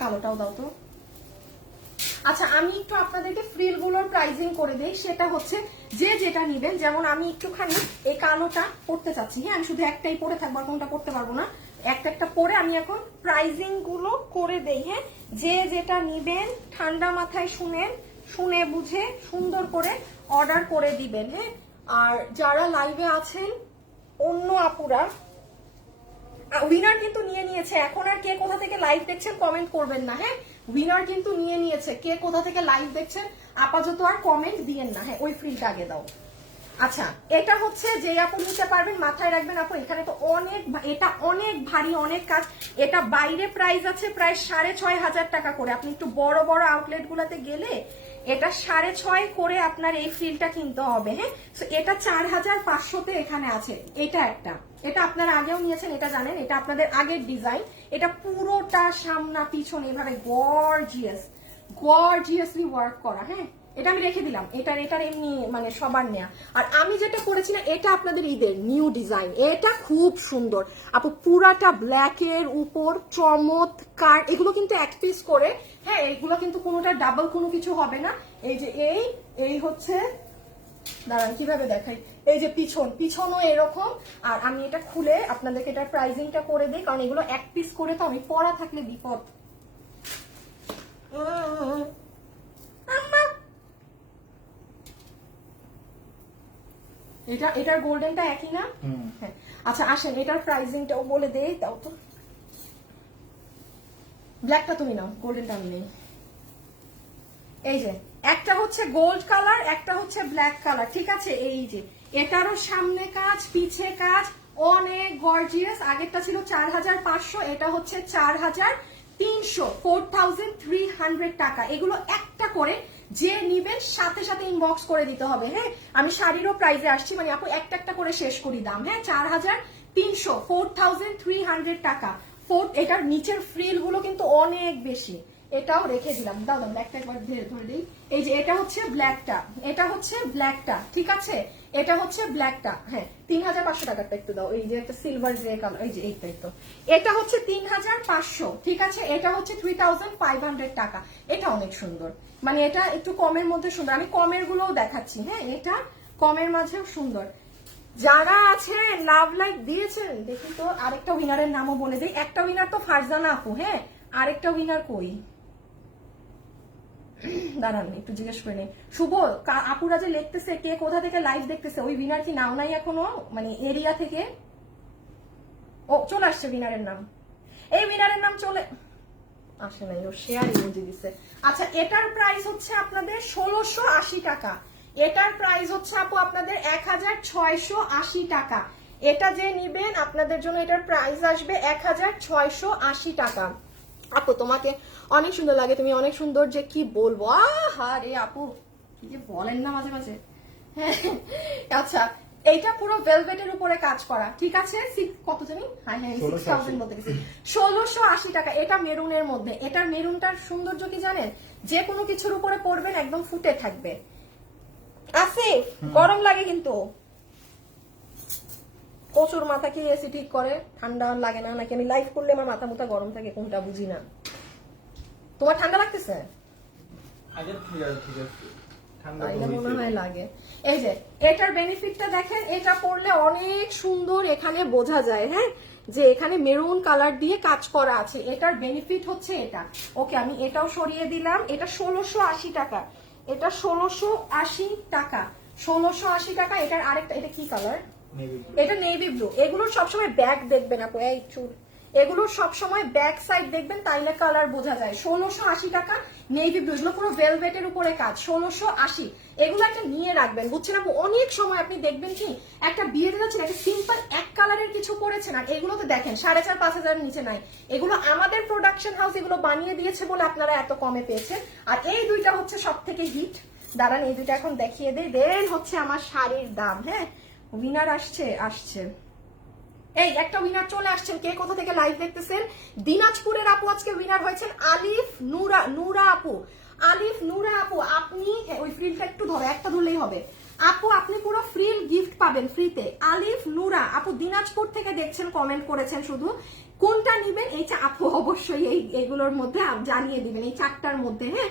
কালোটাও দাও তো। আচ্ছা আমি একটু আপনাদেরকে ফ্রিল গুলোর প্রাইজিং করে দেই, সেটা হচ্ছে যে যেটা নিবেন। যেমন আমি একটুখানি এই কালোটা পড়তে চাচ্ছি, হ্যাঁ আমি শুধু একটাই পরে থাকবো, আর কোনটা পড়তে পারবো না, একটা পরে আমি এখন প্রাইজিং গুলো করে দেই। হ্যাঁ, যে যেটা নিবেন ঠান্ডা মাথায় শুনে বুঝে সুন্দর করে অর্ডার করে দিবেন। হ্যাঁ, আর যারা লাইভে আছেন অন্য আপুরা, উইনার কিন্তু নিয়ে নিয়েছে। এখন আর কে কোথা থেকে লাইভ দেখছেন কমেন্ট করবেন না। হ্যাঁ, উইনার কিন্তু নিয়ে নিয়েছে, কে কোথা থেকে লাইভ দেখছেন আপাতত আর কমেন্ট দিয়েন না। হ্যাঁ, ওই ফ্রিলটা আগে দাও। আচ্ছা এটা হচ্ছে যে আপু নিতে পারবেন, মাথায় রাখবেন আপু এখানে তো এটা অনেক ভারী, অনেক কাজ। এটা বাইরে প্রাইস আছে প্রায় 6,500 টাকা করে। আপনি একটু বড় বড় আউটলেট গুলাতে গেলে এটা 6,500 করে আপনার এই ফ্রিলটা কিনতে হবে। হ্যাঁ, এটা 4,500-তে এখানে আছে। এটা আপনারা আগেও নিয়েছেন, এটা জানেন, এটা আপনাদের আগের ডিজাইন। এটা পুরোটা সামনা পিছনে এভাবে গর্জিয়াসলি ওয়ার্ক করা। হ্যাঁ, এটা আমি রেখে দিলাম, এটার এমনি মানে সবার নেয়া। আর আমি যেটা করেছি না, এটা আপনাদের ঈদের নিউ ডিজাইন, এটা খুব সুন্দর আপু, পুরাটা ব্ল্যাকের উপর চমৎকার। এগুলো কিন্তু এক পিস করে। হ্যাঁ, এগুলো কিন্তু কোনোটা ডাবল কোনো কিছু হবে না। এই যে এই হচ্ছে, দাঁড়ান কিভাবে দেখাই, এই যে পিছনও এরকম। আর আমি এটা খুলে আপনাদেরকে এটার প্রাইজিংটা করে দিই, কারণ এগুলো এক পিস করে তো আমি পরা থাকলে বিপদ। এটার গোল্ডেনটা একই না? হ্যাঁ। আচ্ছা আসেন এটার প্রাইজিংটাও বলে দেই, তাও তো। ব্ল্যাকটা তুমি নাও, গোল্ডেনটা আমি নেই। এই যে একটা হচ্ছে গোল্ড কালার, একটা হচ্ছে ব্ল্যাক কালার, ঠিক আছে? এই যে এটারও সামনে কাজ পিছে কাজ, অনেক গর্জিয়াস। আগেরটা ছিল 4,500, এটা হচ্ছে 4,300, 4,300 টাকা। এগুলো একটা করে যে নিবেন সাথে সাথে ইনবক্স করে দিতে হবে। হ্যাঁ, আমি শাড়িরও প্রাইসে আসছি, মানে আপু একটা করে শেষ করি দাম। হ্যাঁ, 4,300, 4,300 টাকা। এটার নিচের ফ্রিল গুলো কিন্তু অনেক বেশি। এটাও রেখে দিলাম, দাও ব্ল্যাকটা একবার ধরে দিই। এই যে এটা হচ্ছে ব্ল্যাকটা, ঠিক আছে? এটা হচ্ছে ব্ল্যাকটা। হ্যাঁ, 3,500 টাকারটা একটু দাও। এই যে একটা সিলভার গ্রে কালার, এই যে এইটাই তো। এটা হচ্ছে 3,500, ঠিক আছে? এটা হচ্ছে 3,500 টাকা। এটা অনেক সুন্দর, মানে এটা একটু কমের মধ্যে সুন্দর। আমি কমের গুলোও দেখাচ্ছি। হ্যাঁ, এটা কমের মাঝেও সুন্দর। যারা আছে লাভ লাইক দিয়েছেন, দেখি তো আরেকটা উইনারের নামও বলে দিই। একটা উইনার তো ফারজানা আপু। হ্যাঁ, আরেকটা উইনার কই, দাঁড়ান একটু জিজ্ঞেস করে নেই। শুভ আপুরা যে লিখতেছে কে কোথা থেকে লাইভ দেখতেছে, ওই উইনার কি নাও নাই এখনো, মানে এরিয়া থেকে? ও চলে আসছে উইনারের নাম, এই উইনারের নাম চলে আসে নাই, ও শেয়ার ইমোজি দিছে। আচ্ছা এটার প্রাইস হচ্ছে আপনাদের 1,680 টাকা। এটার প্রাইস হচ্ছে আপু আপনাদের 1,680 টাকা। এটা যে নিবেন আপনাদের জন্য এটার প্রাইস আসবে 1,680 টাকা। আপু তোমাকে অনেক সুন্দর লাগে, তুমি অনেক সুন্দর, যে কি বলবো। আহা রে আপু, কি যে বলেন না মাঝে মাঝে। হ্যাঁ, আচ্ছা এইটা পুরো ভেলভেটের উপরে কাজ করা, ঠিক আছে? কত জানি, হ্যাঁ হ্যাঁ 6000 বলতে গেছি, 1680 টাকা। এটা মেরুনের মধ্যে, এটার মেরুনটার সৌন্দর্য কি জানেন, যে কোনো কিছুর উপরে পরবেন একদম ফুটে থাকবে। আসিফ গরম লাগে কিন্তু, প্রচুর মাথা কি এসি ঠিক করে, ঠান্ডা লাগে না নাকি? আমি লাইভ করলে আমার মাথা মুথা গরম থাকে, কোনটা বুঝি না। তোমার ঠান্ডা লাগতেছে? মনে হয় লাগে। এই যে এটার বেনিফিটটা দেখেন, এটা পরলে অনেক সুন্দর এখানে বোঝা যায়, হ্যাঁ, যে এখানে মেরুন কালার দিয়ে কাজ করা আছে। এটার বেনিফিট হচ্ছে এটা। ওকে, আমি এটাও সরিয়ে দিলাম। এটা 1680 টাকা, এটা 1680 টাকা, 1680 টাকা। এটার আরেকটা, এটা কি কালার? এটা নেভি ব্লু। এগুলোর সবসময় ব্যাক দেখবেন আপু, এই চুল, এগুলোর সবসময় ব্যাক সাইড দেখবেন, তাইলে কালার বোঝা যায়। 1680 টাকা নেভি ব্লু, এগুলো পুরো ভেলভেটের উপরে কাজ, 1680। এগুলো একটা নিয়ে রাখবেন, বুঝছেন আপু? অনেক সময় আপনি দেখবেন কি একটা বিয়েতে যাচ্ছেন, একটা সিম্পল এক কালারের কিছু পরেছেন, আর এগুলো তো দেখেন 4500-5000 নিচে নাই। এগুলো আমাদের প্রোডাকশন হাউস এগুলো বানিয়ে দিয়েছে বলে আপনারা এত কমে পেয়েছেন। আর এই দুইটা হচ্ছে সব থেকে হিট। দাঁড়ান, এই দুইটা এখন দেখিয়ে দেই, দেন হচ্ছে আমার শাড়ির দাম। হ্যাঁ, উইনার আসছে। এই একটা উইনার চলে আসছেন, কে কোথা থেকে লাইভ দেখতেছেন? দিনাজপুরের আপু আজকে উইনার হয়েছেন, আলিফ নুরা আপু। আলিফ নুরা আপু, আপনি ওই ফ্রিলটা একটু ধরো, একটা ধরলেই হবে আপু, আপনি পুরো ফ্রিল গিফট পাবেন ফ্রিতে। আলিফ নুরা আপু দিনাজপুর থেকে দেখছেন, কমেন্ট করেছেন শুধু। কোনটা নিবেন এইটা আপু অবশ্যই এইগুলোর মধ্যে জানিয়ে দিবেন, এই চারটার মধ্যে। হ্যাঁ,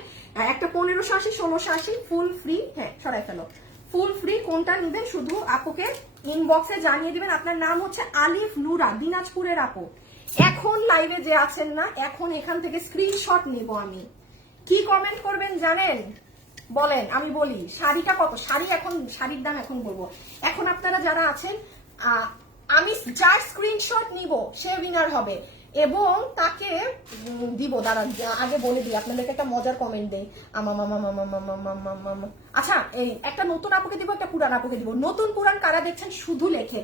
একটা 1580, 1680 ফুল ফ্রি। হ্যাঁ, সরাই ফেলো, ফুল ফ্রি। কোনটা নিবেন শুধু আপুকে ইনবক্সে জানিয়ে দিবেন। আপনার নাম হচ্ছে আলিফ নুরা, দিনাজপুরের আপু। এখন লাইভে যে আছেন না, এখন এখান থেকে স্ক্রিনশট নিব আমি। কি কমেন্ট করবেন জানেন? বলেন, আমি বলি শাড়িটা কত। শাড়ি এখন, শাড়ির দাম এখন বলবো। এখন আপনারা যারা আছেন, আমি যার স্ক্রিনশট নিব সে উইনার হবে, এবং তাকে দিব। দাঁড়া, আগে বলে দিই আপনাদেরকে একটা মজার কমেন্ট দেই। আচ্ছা, এই একটা নতুন আপুকে দিব, একটা পুরান আপুকে দিব। নতুন পুরান কারা দেখছেন শুধু লেখে,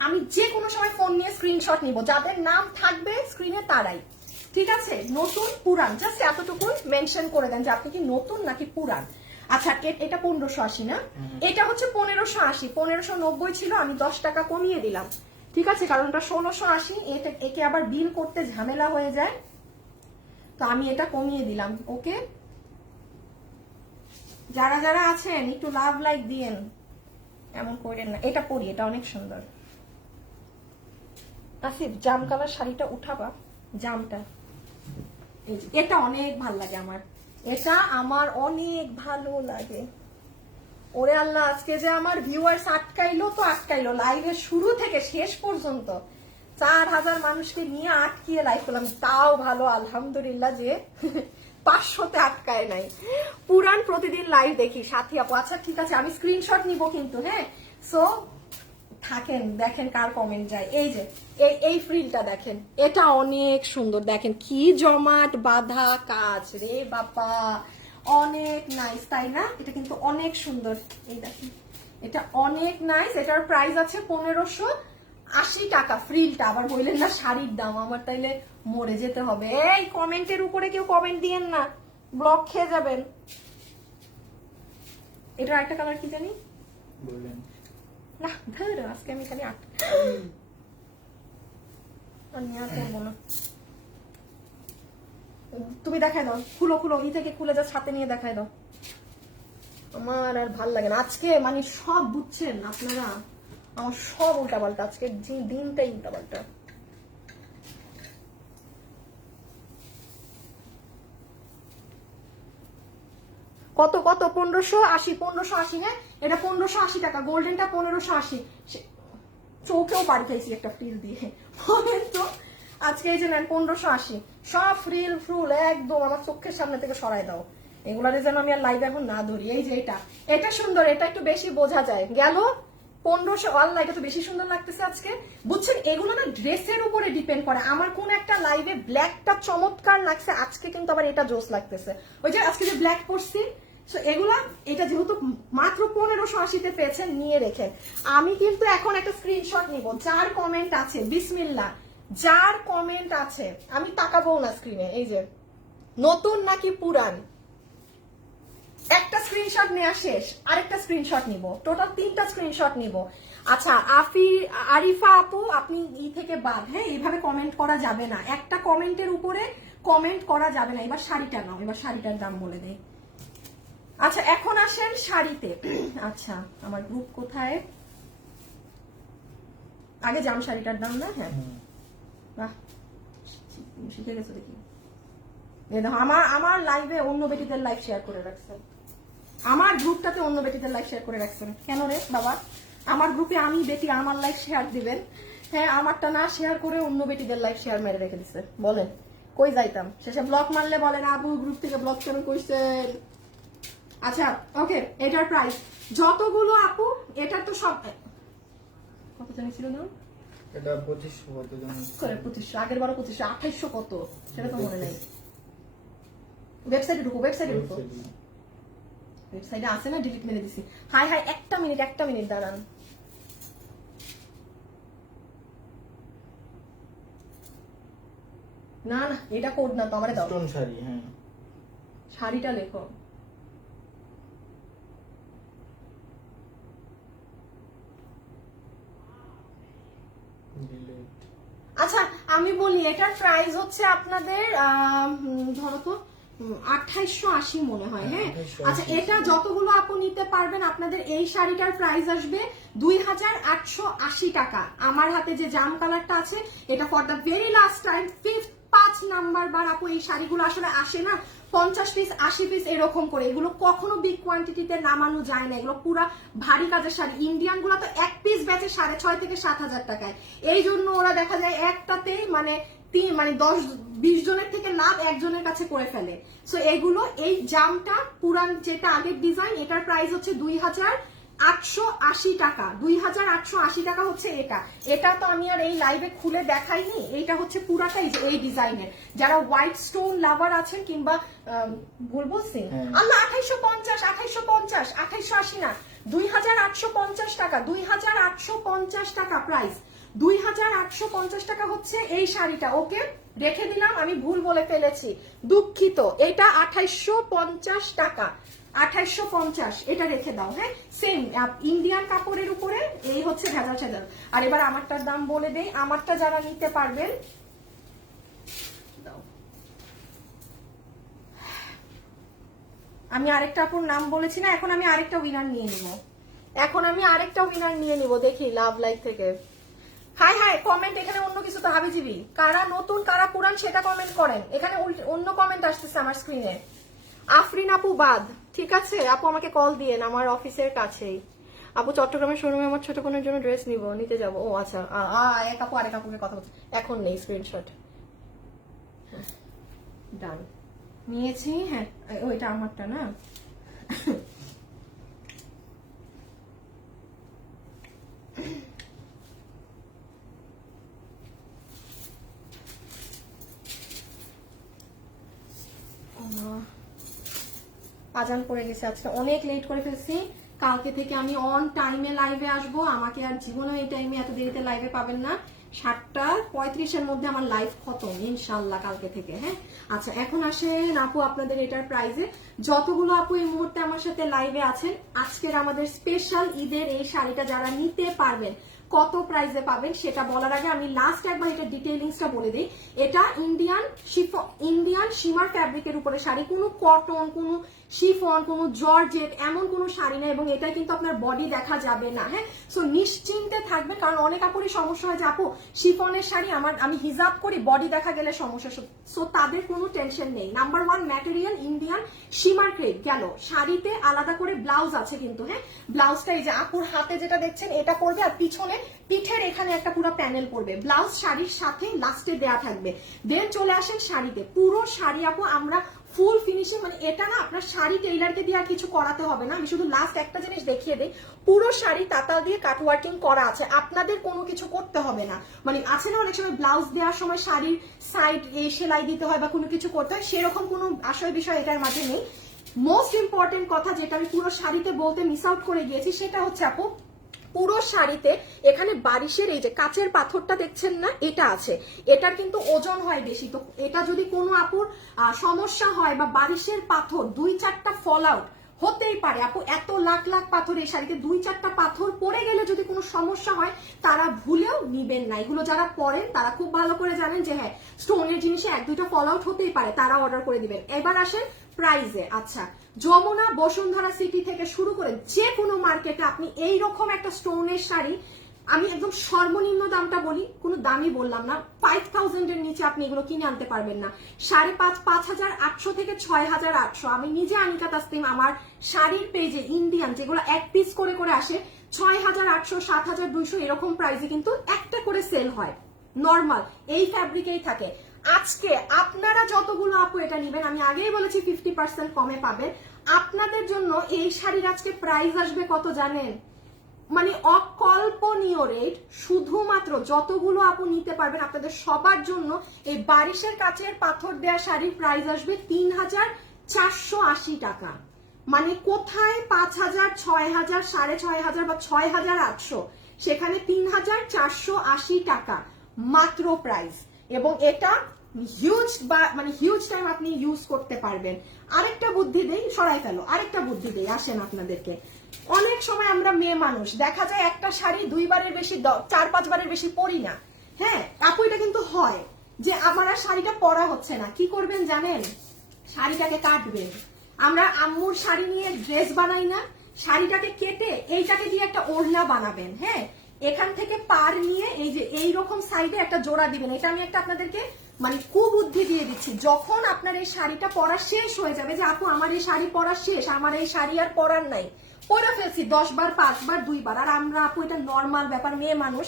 আমি যে কোনো সময় ফোন নিয়ে স্ক্রিনশট নিব, যাদের নাম থাকবে স্ক্রিনে তারাই, ঠিক আছে? নতুন পুরান জাস্ট এতটুকু মেনশন করে দেন যে আপনি কি নতুন নাকি পুরান। আচ্ছা, এটা 1580 না, এটা হচ্ছে 1580। 1590 ছিল, আমি 10 টাকা কমিয়ে দিলাম, ঠিক আছে? কারণ এটা 1680, একে আবার বিল করতে ঝামেলা হয়ে যায়, তো আমি এটা কমিয়ে দিলাম। ওকে, যারা যারা আছেন একটু লাভ লাইক দিয়েন, এমন করেন না। এটা পরি, এটা অনেক সুন্দর। আসিফ জাম কালার শাড়িটা উঠাবা, জামটা। এটা অনেক ভাল লাগে আমার, এটা আমার অনেক ভালো লাগে। ওরে আল্লাহ, আজকে যে আমার ভিউয়ার্স আটকাইলো তো আটকাইলো, লাইভের শুরু থেকে শেষ পর্যন্ত 4000 মানুষকে নিয়ে আটকিয়ে লাইভ করলাম, তাও ভালো আলহামদুলিল্লাহ যে 500-তে আটকায় নাই। পুরান প্রতিদিন লাইভ দেখি সাথী আপু। আচ্ছা ঠিক আছে, আমি স্ক্রিনশট নিব কিন্তু। হ্যাঁ, সো থাকেন, দেখেন কার কমেন্ট যায়। এই যে এই ফ্রিলটা দেখেন, এটা অনেক সুন্দর, দেখেন কি জমাট বাঁধা কাজ রে বাবা, অনেক নাইস, তাই না? এটা কিন্তু অনেক সুন্দর, এই দেখেন এটা অনেক নাইস। এটার প্রাইস আছে 1580 টাকা। ফ্রিলটা আবার বললেন না শাড়ির দাম, আমার তাইলে মরে যেতে হবে। এই কমেন্টের উপরে কেউ কমেন্ট দিয়েন না, ব্লক খেয়ে যাবেন। এটার একটা কালার কি জানি বললেন না, ধর আজকে আমি খালি করবো না। তুমি দেখাই দাও, খুলো খুলো, ই থেকে খুলে যা ছাতে নিয়ে দেখাই দাও। আমার আর ভাল লাগে না আজকে, মানে সব বুঝছেন আপনারা, আমার সব উল্টাপাল্টা আজকে, দিনটাই উল্টাপাল্টা। কত কত? 1580, 1580। হ্যাঁ, এটা 1580 টাকা। গোল্ডেনটা 1580। চৌকেও বাড়ি খাইছি একটা ফ্রিল দিয়ে, তো আজকে এই যে নেন 1580। সব ফ্রিল ফ্রুল একদম আমার চোখের সামনে থেকে সরাই দাও, এগুলারে যেন আমি আর লাইভ এখন না ধরি। এই যে এটা সুন্দর, এটা একটু বেশি বোঝা যায়। গেল 1500। আল্লাহ, এটা তো বেশি সুন্দর লাগতেছে আজকে, বুঝছেন? এগুলো না ড্রেসের উপরে ডিপেন্ড করে। আমার কোন একটা লাইভে ব্ল্যাকটা চমৎকার লাগছে, আজকে কিন্তু আবার এটা জোস লাগতেছে। ওই যে আজকে যে ব্ল্যাক পরছি, এগুলা, এটা যেহেতু মাত্র 1580-তে পেয়েছেন, নিয়ে রেখেন। আমি কিন্তু এখন একটা স্ক্রিনশট নিব, যার কমেন্ট আছে বিসমিল্লাহ, যার কমেন্ট আছে আমি তাকাবো না স্ক্রিনে। এই যে নতুন নাকি পুরান, একটা স্ক্রিনশট নেওয়া শেষ, আরেকটা স্ক্রিনশট নিব, টোটাল 3টা স্ক্রিনশট নিব। আচ্ছা আরিফা আপু, আপনি থেকে বাদ, হ্যাঁ এইভাবে কমেন্ট করা যাবে না, একটা কমেন্টের উপরে কমেন্ট করা যাবে না। এবার শাড়িটা নাও, এবার শাড়িটার দাম বলে দেই। আচ্ছা এখন আসেন শাড়িতে। আচ্ছা আমার গ্রুপ কোথায়, আগে জাম শাড়িটার দাম না? হ্যাঁ বাহ শিখে গেছো দেখি। এই দেখো আমার লাইভে অন্য বেটিদের লাইভ শেয়ার করে রাখছেন, আমার গ্রুপটাতে অন্য বেটিদের লাইভ শেয়ার করে রাখছেন কেন রে বাবা? আমার গ্রুপে আমি বেটি আমার লাইভ শেয়ার দিবেন, হ্যাঁ আমারটা না শেয়ার করে অন্য বেটিদের লাইভ শেয়ার মেরে রেখে দিচ্ছে। বলেন কই যাইতাম? শেষে ব্লক মারলে বলেন আবু গ্রুপ থেকে ব্লক কেন কইছেন? আচ্ছা ওকে, এটার প্রাইস যতগুলো আপু, এটার তো সব কত জানিছিল না? এটা 2500 কত জানো? করে 2500, আগের বারো 2500, 2800 কত সেটা তো মনে নেই। ওয়েবসাইটে ঢুকো, ওয়েবসাইটে ঢুকো, ওয়েবসাইটে আছে না, ডিলিট মেরে দিছি। হাই হাই একটা মিনিট দাঁড়ান। না না এটা কোড না তো, আমারে দাও। স্টোন শাড়ি, হ্যাঁ শাড়িটা লেখো। ডিলিট। আচ্ছা আমি বলি, এটার প্রাইস হচ্ছে আপনাদের ধরো তো 2880 মনে হয়, হ্যাঁ। 2880 আচ্ছা এটা যতগুলো আপু নিতে পারবেন, আপনাদের এই শাড়িটার প্রাইস আসবে 2880 টাকা। আমার হাতে যে জাম কালারটা আছে, এটা for the very last time 5 number বার আপু এই শাড়িগুলো আসলে আসে না 50 পিস 80 পিস এরকম করে, এগুলো কখনো বিগ কোয়ান্টিটিতে নামানো যায় না, এগুলো পুরা ভারী কাজের শাড়ি। ইন্ডিয়ান গুলো তো এক পিস বেচে 6,500 থেকে 7,000 টাকায়, এই জন্য ওরা দেখা যায় একটাতেই মানে 10-20 জনের থেকে লাভ একজনের কাছে করে ফেলে। সো এগুলো এই জামটা পুরান যেটা আগের ডিজাইন, এটার প্রাইস হচ্ছে 2880 টাকা। 2880 টাকা হচ্ছে এটা। এটা তো আমি আর এই লাইভে খুলে দেখাইনি, এইটা হচ্ছে পুরাটাই এই ডিজাইনের। যারা হোয়াইট স্টোন লাভার আছেন কিংবা ভুল বলছি আল্লাহ, 2850 না 2850 টাকা, 2850 টাকা প্রাইস, 2850 টাকা হচ্ছে এই শাড়িটা। ওকে রেখে দিলাম, আমি ভুল বলে ফেলেছি, দুঃখিত। এটা 2850 টাকা, 2850 এটা রেখে দাও, হ্যাঁ। সেম ইন্ডিয়ান কাপড়ের উপরে এই হচ্ছে ভেজাল সেজাল। আর এবার আমারটার দাম বলে দেই, আমারটা যারা নিতে পারবেন, আমি আরেকটা আপুর নাম বলেছি না, এখন আমি আরেকটা উইনার নিয়ে নিব, দেখি লাভ লাইক থেকে। হাই হাই কমেন্ট, এখানে অন্য কিছু তো হাবিজিবি, কারা নতুন কারা পুরান সেটা কমেন্ট করেন, এখানে অন্য কমেন্ট আসতেছে আমার স্ক্রিনে। আফরিন আপু বাদ, ঠিক আছে আপু আমাকে কল দিয়েন, আমার অফিসের কাছেই। আপু চট্টগ্রামের শোরুমে আমার ছোট বোনের জন্য ড্রেস নিতে যাবো। ও আচ্ছা, এক আপু আরেক আপুকে কথা বলছে, এখন নেই স্ক্রিনশট। ডান নিয়েছি, হ্যাঁ ওইটা আমারটা না। আজান পড়ে গেছে, আজকে অনেক লেট করে ফেলছি। কালকে থেকে আমি অন টাইমে লাইভে আসবো, আমাকে আর জীবনে এই টাইমে এত দেরিতে লাইভে পাবেন না। 7:35 মধ্যে আমার লাইভ খতম ইনশাল্লাহ কালকে থেকে, হ্যাঁ। আচ্ছা এখন আসেন আপু আপনাদের এটার প্রাইজে, যতগুলো আপু এই মুহূর্তে আমার সাথে লাইভে আছেন, আজকের আমাদের স্পেশাল ঈদের এই শাড়িটা যারা নিতে পারবেন কত প্রাইসে পাবেন সেটা বলার আগে আমি লাস্ট একবার এটা ডিটেইলিংসটা বলে দিই। এটা ইন্ডিয়ান শিমার ফ্যাব্রিকের উপরে শাড়ি, কোনো কটন, কোনো শিফন, কোনো জর্জেট এমন কোনো শাড়ি না, এবং এটা কিন্তু আপনার বডি দেখা যাবে না, হ্যাঁ। সো নিশ্চিন্তে থাকবেন, কারণ অনেক আপুরই সমস্যা হয় যে আপু শিফনের শাড়ি আমি হিজাব করি বডি দেখা গেলে সমস্যা, সো তাদের কোনো টেনশন নেই। Number 1 material Indian shimmer crepe গেল। শাড়িতে আলাদা করে ব্লাউজ আছে কিন্তু, হ্যাঁ। ব্লাউজটা এই যে আপুর হাতে যেটা দেখছেন এটা পড়বে, আর পিছনে পিঠের এখানে একটা পুরো প্যানেল পড়বে। ব্লাউজ শাড়ির সাথে লাস্টে দেয়া থাকবে। দেন চলে আসেন শাড়িতে, পুরো শাড়ি আপু আমরা ফুল ফিনিশিং, মানে এটা না আপনার শাড়ি টেইলারকে দিয়ে আর কিছু করাতে হবে না। আমি শুধু লাস্ট একটা জিনিস দেখিয়ে দিই, পুরো শাড়ি তাতাল দিয়ে কাটওয়ার্কিং করা আছে, আপনাদের কোনো কিছু করতে হবে না। মানে আছে না অনেক সময় ব্লাউজ দেওয়ার সময় শাড়ির সাইড সেলাই দিতে হয় বা কোনো কিছু করতে হয়, সেরকম কোনো বিষয় এটার মাঝে নেই। মোস্ট ইম্পর্টেন্ট কথা যেটা আমি পুরো শাড়িতে বলতে মিস আউট করে গিয়েছি, সেটা হচ্ছে আপু পুরো শাড়িতে এখানে বারিশের এই যে কাচের পাথরটা দেখছেন না, এটা আছে। এটার কিন্তু ওজন হয় বেশি, তো এটা যদি কোনো আপুর সমস্যা হয় বা বারিশের পাথর 2-4টা ফল আউট হতেই পারে আপু, এত লাখ লাখ পাথর এই শাড়িতে 2-4টা পাথর পড়ে গেলে যদি কোনো সমস্যা হয় তারা ভুলেও নিবেন না। এগুলো যারা পরেন তারা খুব ভালো করে জানেন যে হ্যাঁ স্টোনের জিনিসে 1-2টা ফল আউট হতেই পারে, তারা অর্ডার করে দিবেন। এবার আসেন প্রাইজে। আচ্ছা, যমুনা বসুন্ধরা সিটি থেকে শুরু করে যে কোনো মার্কেটে আপনি এইরকম একটা স্টোনের শাড়ি, আমি একদম সর্বনিম্ন দামটা বলি, কোনো দামই বললাম না, 5000 এর নিচে আপনি এগুলো কিনে আনতে পারবেন না। 5,500 থেকে 6,800। আমি নিজে আনিকা তাসলিম আমার শাড়ির পেজে ইন্ডিয়ান যেগুলো এক পিস করে করে আসে 6,800, 7,200 এরকম প্রাইসে কিন্তু একটা করে সেল হয়, নর্মাল এই ফ্যাব্রিকেই থাকে। আজকে আপনারা যতগুলো আপু এটা নিবেন, আমি আগেই বলেছি 50% কমে পাবেন। আপনাদের জন্য এই শাড়ির আজকে প্রাইস আসবে কত জানেন? মানে অকল্পনীয় রেট। শুধুমাত্র যতগুলো আপু নিতে পারবেন আপনাদের সবার জন্য এই বারিশের কাচের পাথর দেয়া শাড়ির প্রাইস আসবে 3,480 টাকা। মানে কোথায় 5,000, 6,000, 6,500 বা 6,800, সেখানে 3,480 টাকা মাত্র প্রাইস। এবং এটা হিউজ মানে হিউজ টাইম আপনি ইউজ করতে পারবেন। আরেকটা বুদ্ধি দেই, সরাই ফেলো, আরেকটা বুদ্ধি দেই, আসেন আপনাদেরকে। অনেক সময় আমরা মেয়ে মানুষ দেখা যায় একটা শাড়ি 2বারের বেশি 4-5 বারের বেশি পরি না। হ্যাঁ আপু, এটা কিন্তু হয় যে আমার আর শাড়িটা পরা হচ্ছে না, কি করবেন জানেন? শাড়িটাকে কাটবেন। আমরা আম্মুর শাড়ি নিয়ে ড্রেস বানাই না, শাড়িটাকে কেটে এইটাকে দিয়ে একটা ওড়না বানাবেন। হ্যাঁ, এখান থেকে পার নিয়ে এই যে এইরকম সাইডে একটা জোড়া দিবেন। এটা আমি একটা আপনাদেরকে মানে কুবুদ্ধি দিয়ে দিচ্ছি। যখন আপনার এই শাড়িটা পরা শেষ হয়ে যাবে, যে আপু আমার এই শাড়ি পরা শেষ, আমার এই শাড়ি আর পরার নাই, পরে ফেলছি 10 বার, 5 বার, 2 বার, আর আমরা আপু এটা নর্মাল ব্যাপার, মেয়ে মানুষ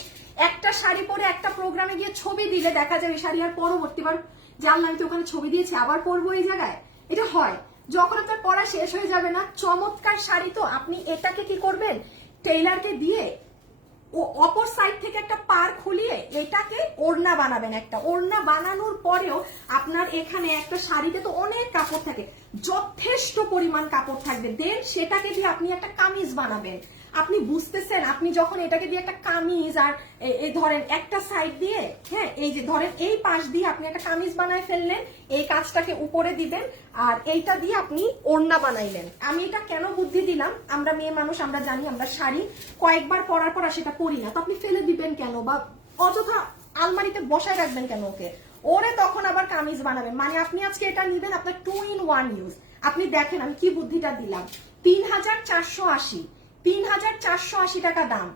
একটা শাড়ি পরে একটা প্রোগ্রামে গিয়ে ছবি দিলে দেখা যায় এই শাড়ি আর পরবর্তীবার জানলাম তো ওখানে ছবি দিয়েছি আবার পরবো এই জায়গায়, এটা হয়। যখন আপনার পরা শেষ হয়ে যাবে না, চমৎকার শাড়ি তো আপনি এটাকে কি করবেন, টেইলারকে দিয়ে ও অপর সাইড থেকে একটা পার খুলিয়ে এটাকে ওড়না বানাবেন। একটা ওড়না বানানোর পরেও আপনার এখানে একটা শাড়িতে তো অনেক কাপড় থাকে, যথেষ্ট পরিমাণ কাপড় থাকবে, দেন সেটাকে দিয়ে আপনি একটা কামিজ বানাবেন। আপনি বুঝতেছেন, আপনি যখন এটাকে দিয়ে একটা কামিজ আর এই ধরেন একটা সাইড দিয়ে, হ্যাঁ এই যে ধরেন এই পাশ দিয়ে আপনি একটা কামিজ বানায় ফেললেন, এই কাজটাকে উপরে দিবেন আর এইটা দিয়ে আপনি ওড়না বানাইলেন। আমি এটা কেন বুদ্ধি দিলাম, আমরা মেয়ে মানুষ আমরা জানি আমরা শাড়ি কয়েকবার পরার পর সেটা পরি না, তো আপনি ফেলে দিবেন কেন বা অযথা আলমারিতে বসায় রাখবেন কেন ওকে, ওরে তখন আবার কামিজ বানাবেন। মানে আপনি আজকে এটা নিবেন আপনার 2 in 1 ইউজ। আপনি দেখেন আমি কি বুদ্ধিটা দিলাম, 3,480 টাকা দাম।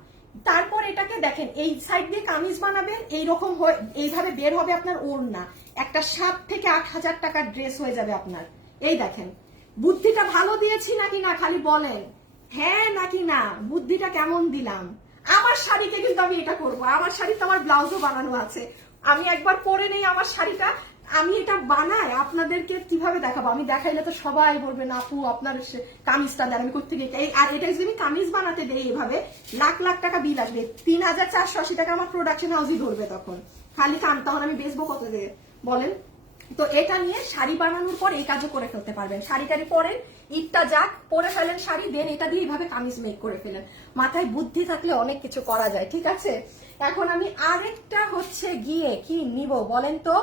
তারপর এটাকে দেখেন এই সাইড দিয়ে কামিজ বানাবেন, এইরকম এইভাবে বের হবে আপনার ওড়না, একটা 7 থেকে 8,000 টাকার ড্রেস হয়ে যাবে আপনার। এই দেখেন বুদ্ধিটা ভালো দিয়েছি নাকি না, খালি বলেন হ্যাঁ নাকি না, বুদ্ধিটা কেমন দিলাম? আমার শাড়িকে কিন্তু আমি এটা করবো, আমার শাড়িতে আমার ব্লাউজও বানানো আছে, আমি একবার পরে নেই আমার শাড়িটা, আমি এটা বানাই আপনাদেরকে কিভাবে দেখাবো, আমি দেখাইলে তো সবাই বলবে না আপু আপনার কামিজটা দেন, আমি কোথেকে, আর এটা যদি আমি কামিজ বানাতে দেই এভাবে লাখ লাখ টাকা বিল আসবে, 3,480 টাকা আমার প্রোডাকশন হাউসই ধরবে তখন, খালি তখন আমি বেচবো কত দিয়ে বলেন? তো এটা নিয়ে শাড়ি বানানোর পর এই কাজও করে ফেলতে পারবেন। শাড়িটারি পরেন, ঈদটা যাক, পরে ফেলেন শাড়ি, দেন এটা দিয়ে এইভাবে কামিজ মেক করে ফেলেন। মাথায় বুদ্ধি থাকলে অনেক কিছু করা যায়, ঠিক আছে? এখন আমি আরেকটা হচ্ছে গিয়ে কি নিব বলেন তো,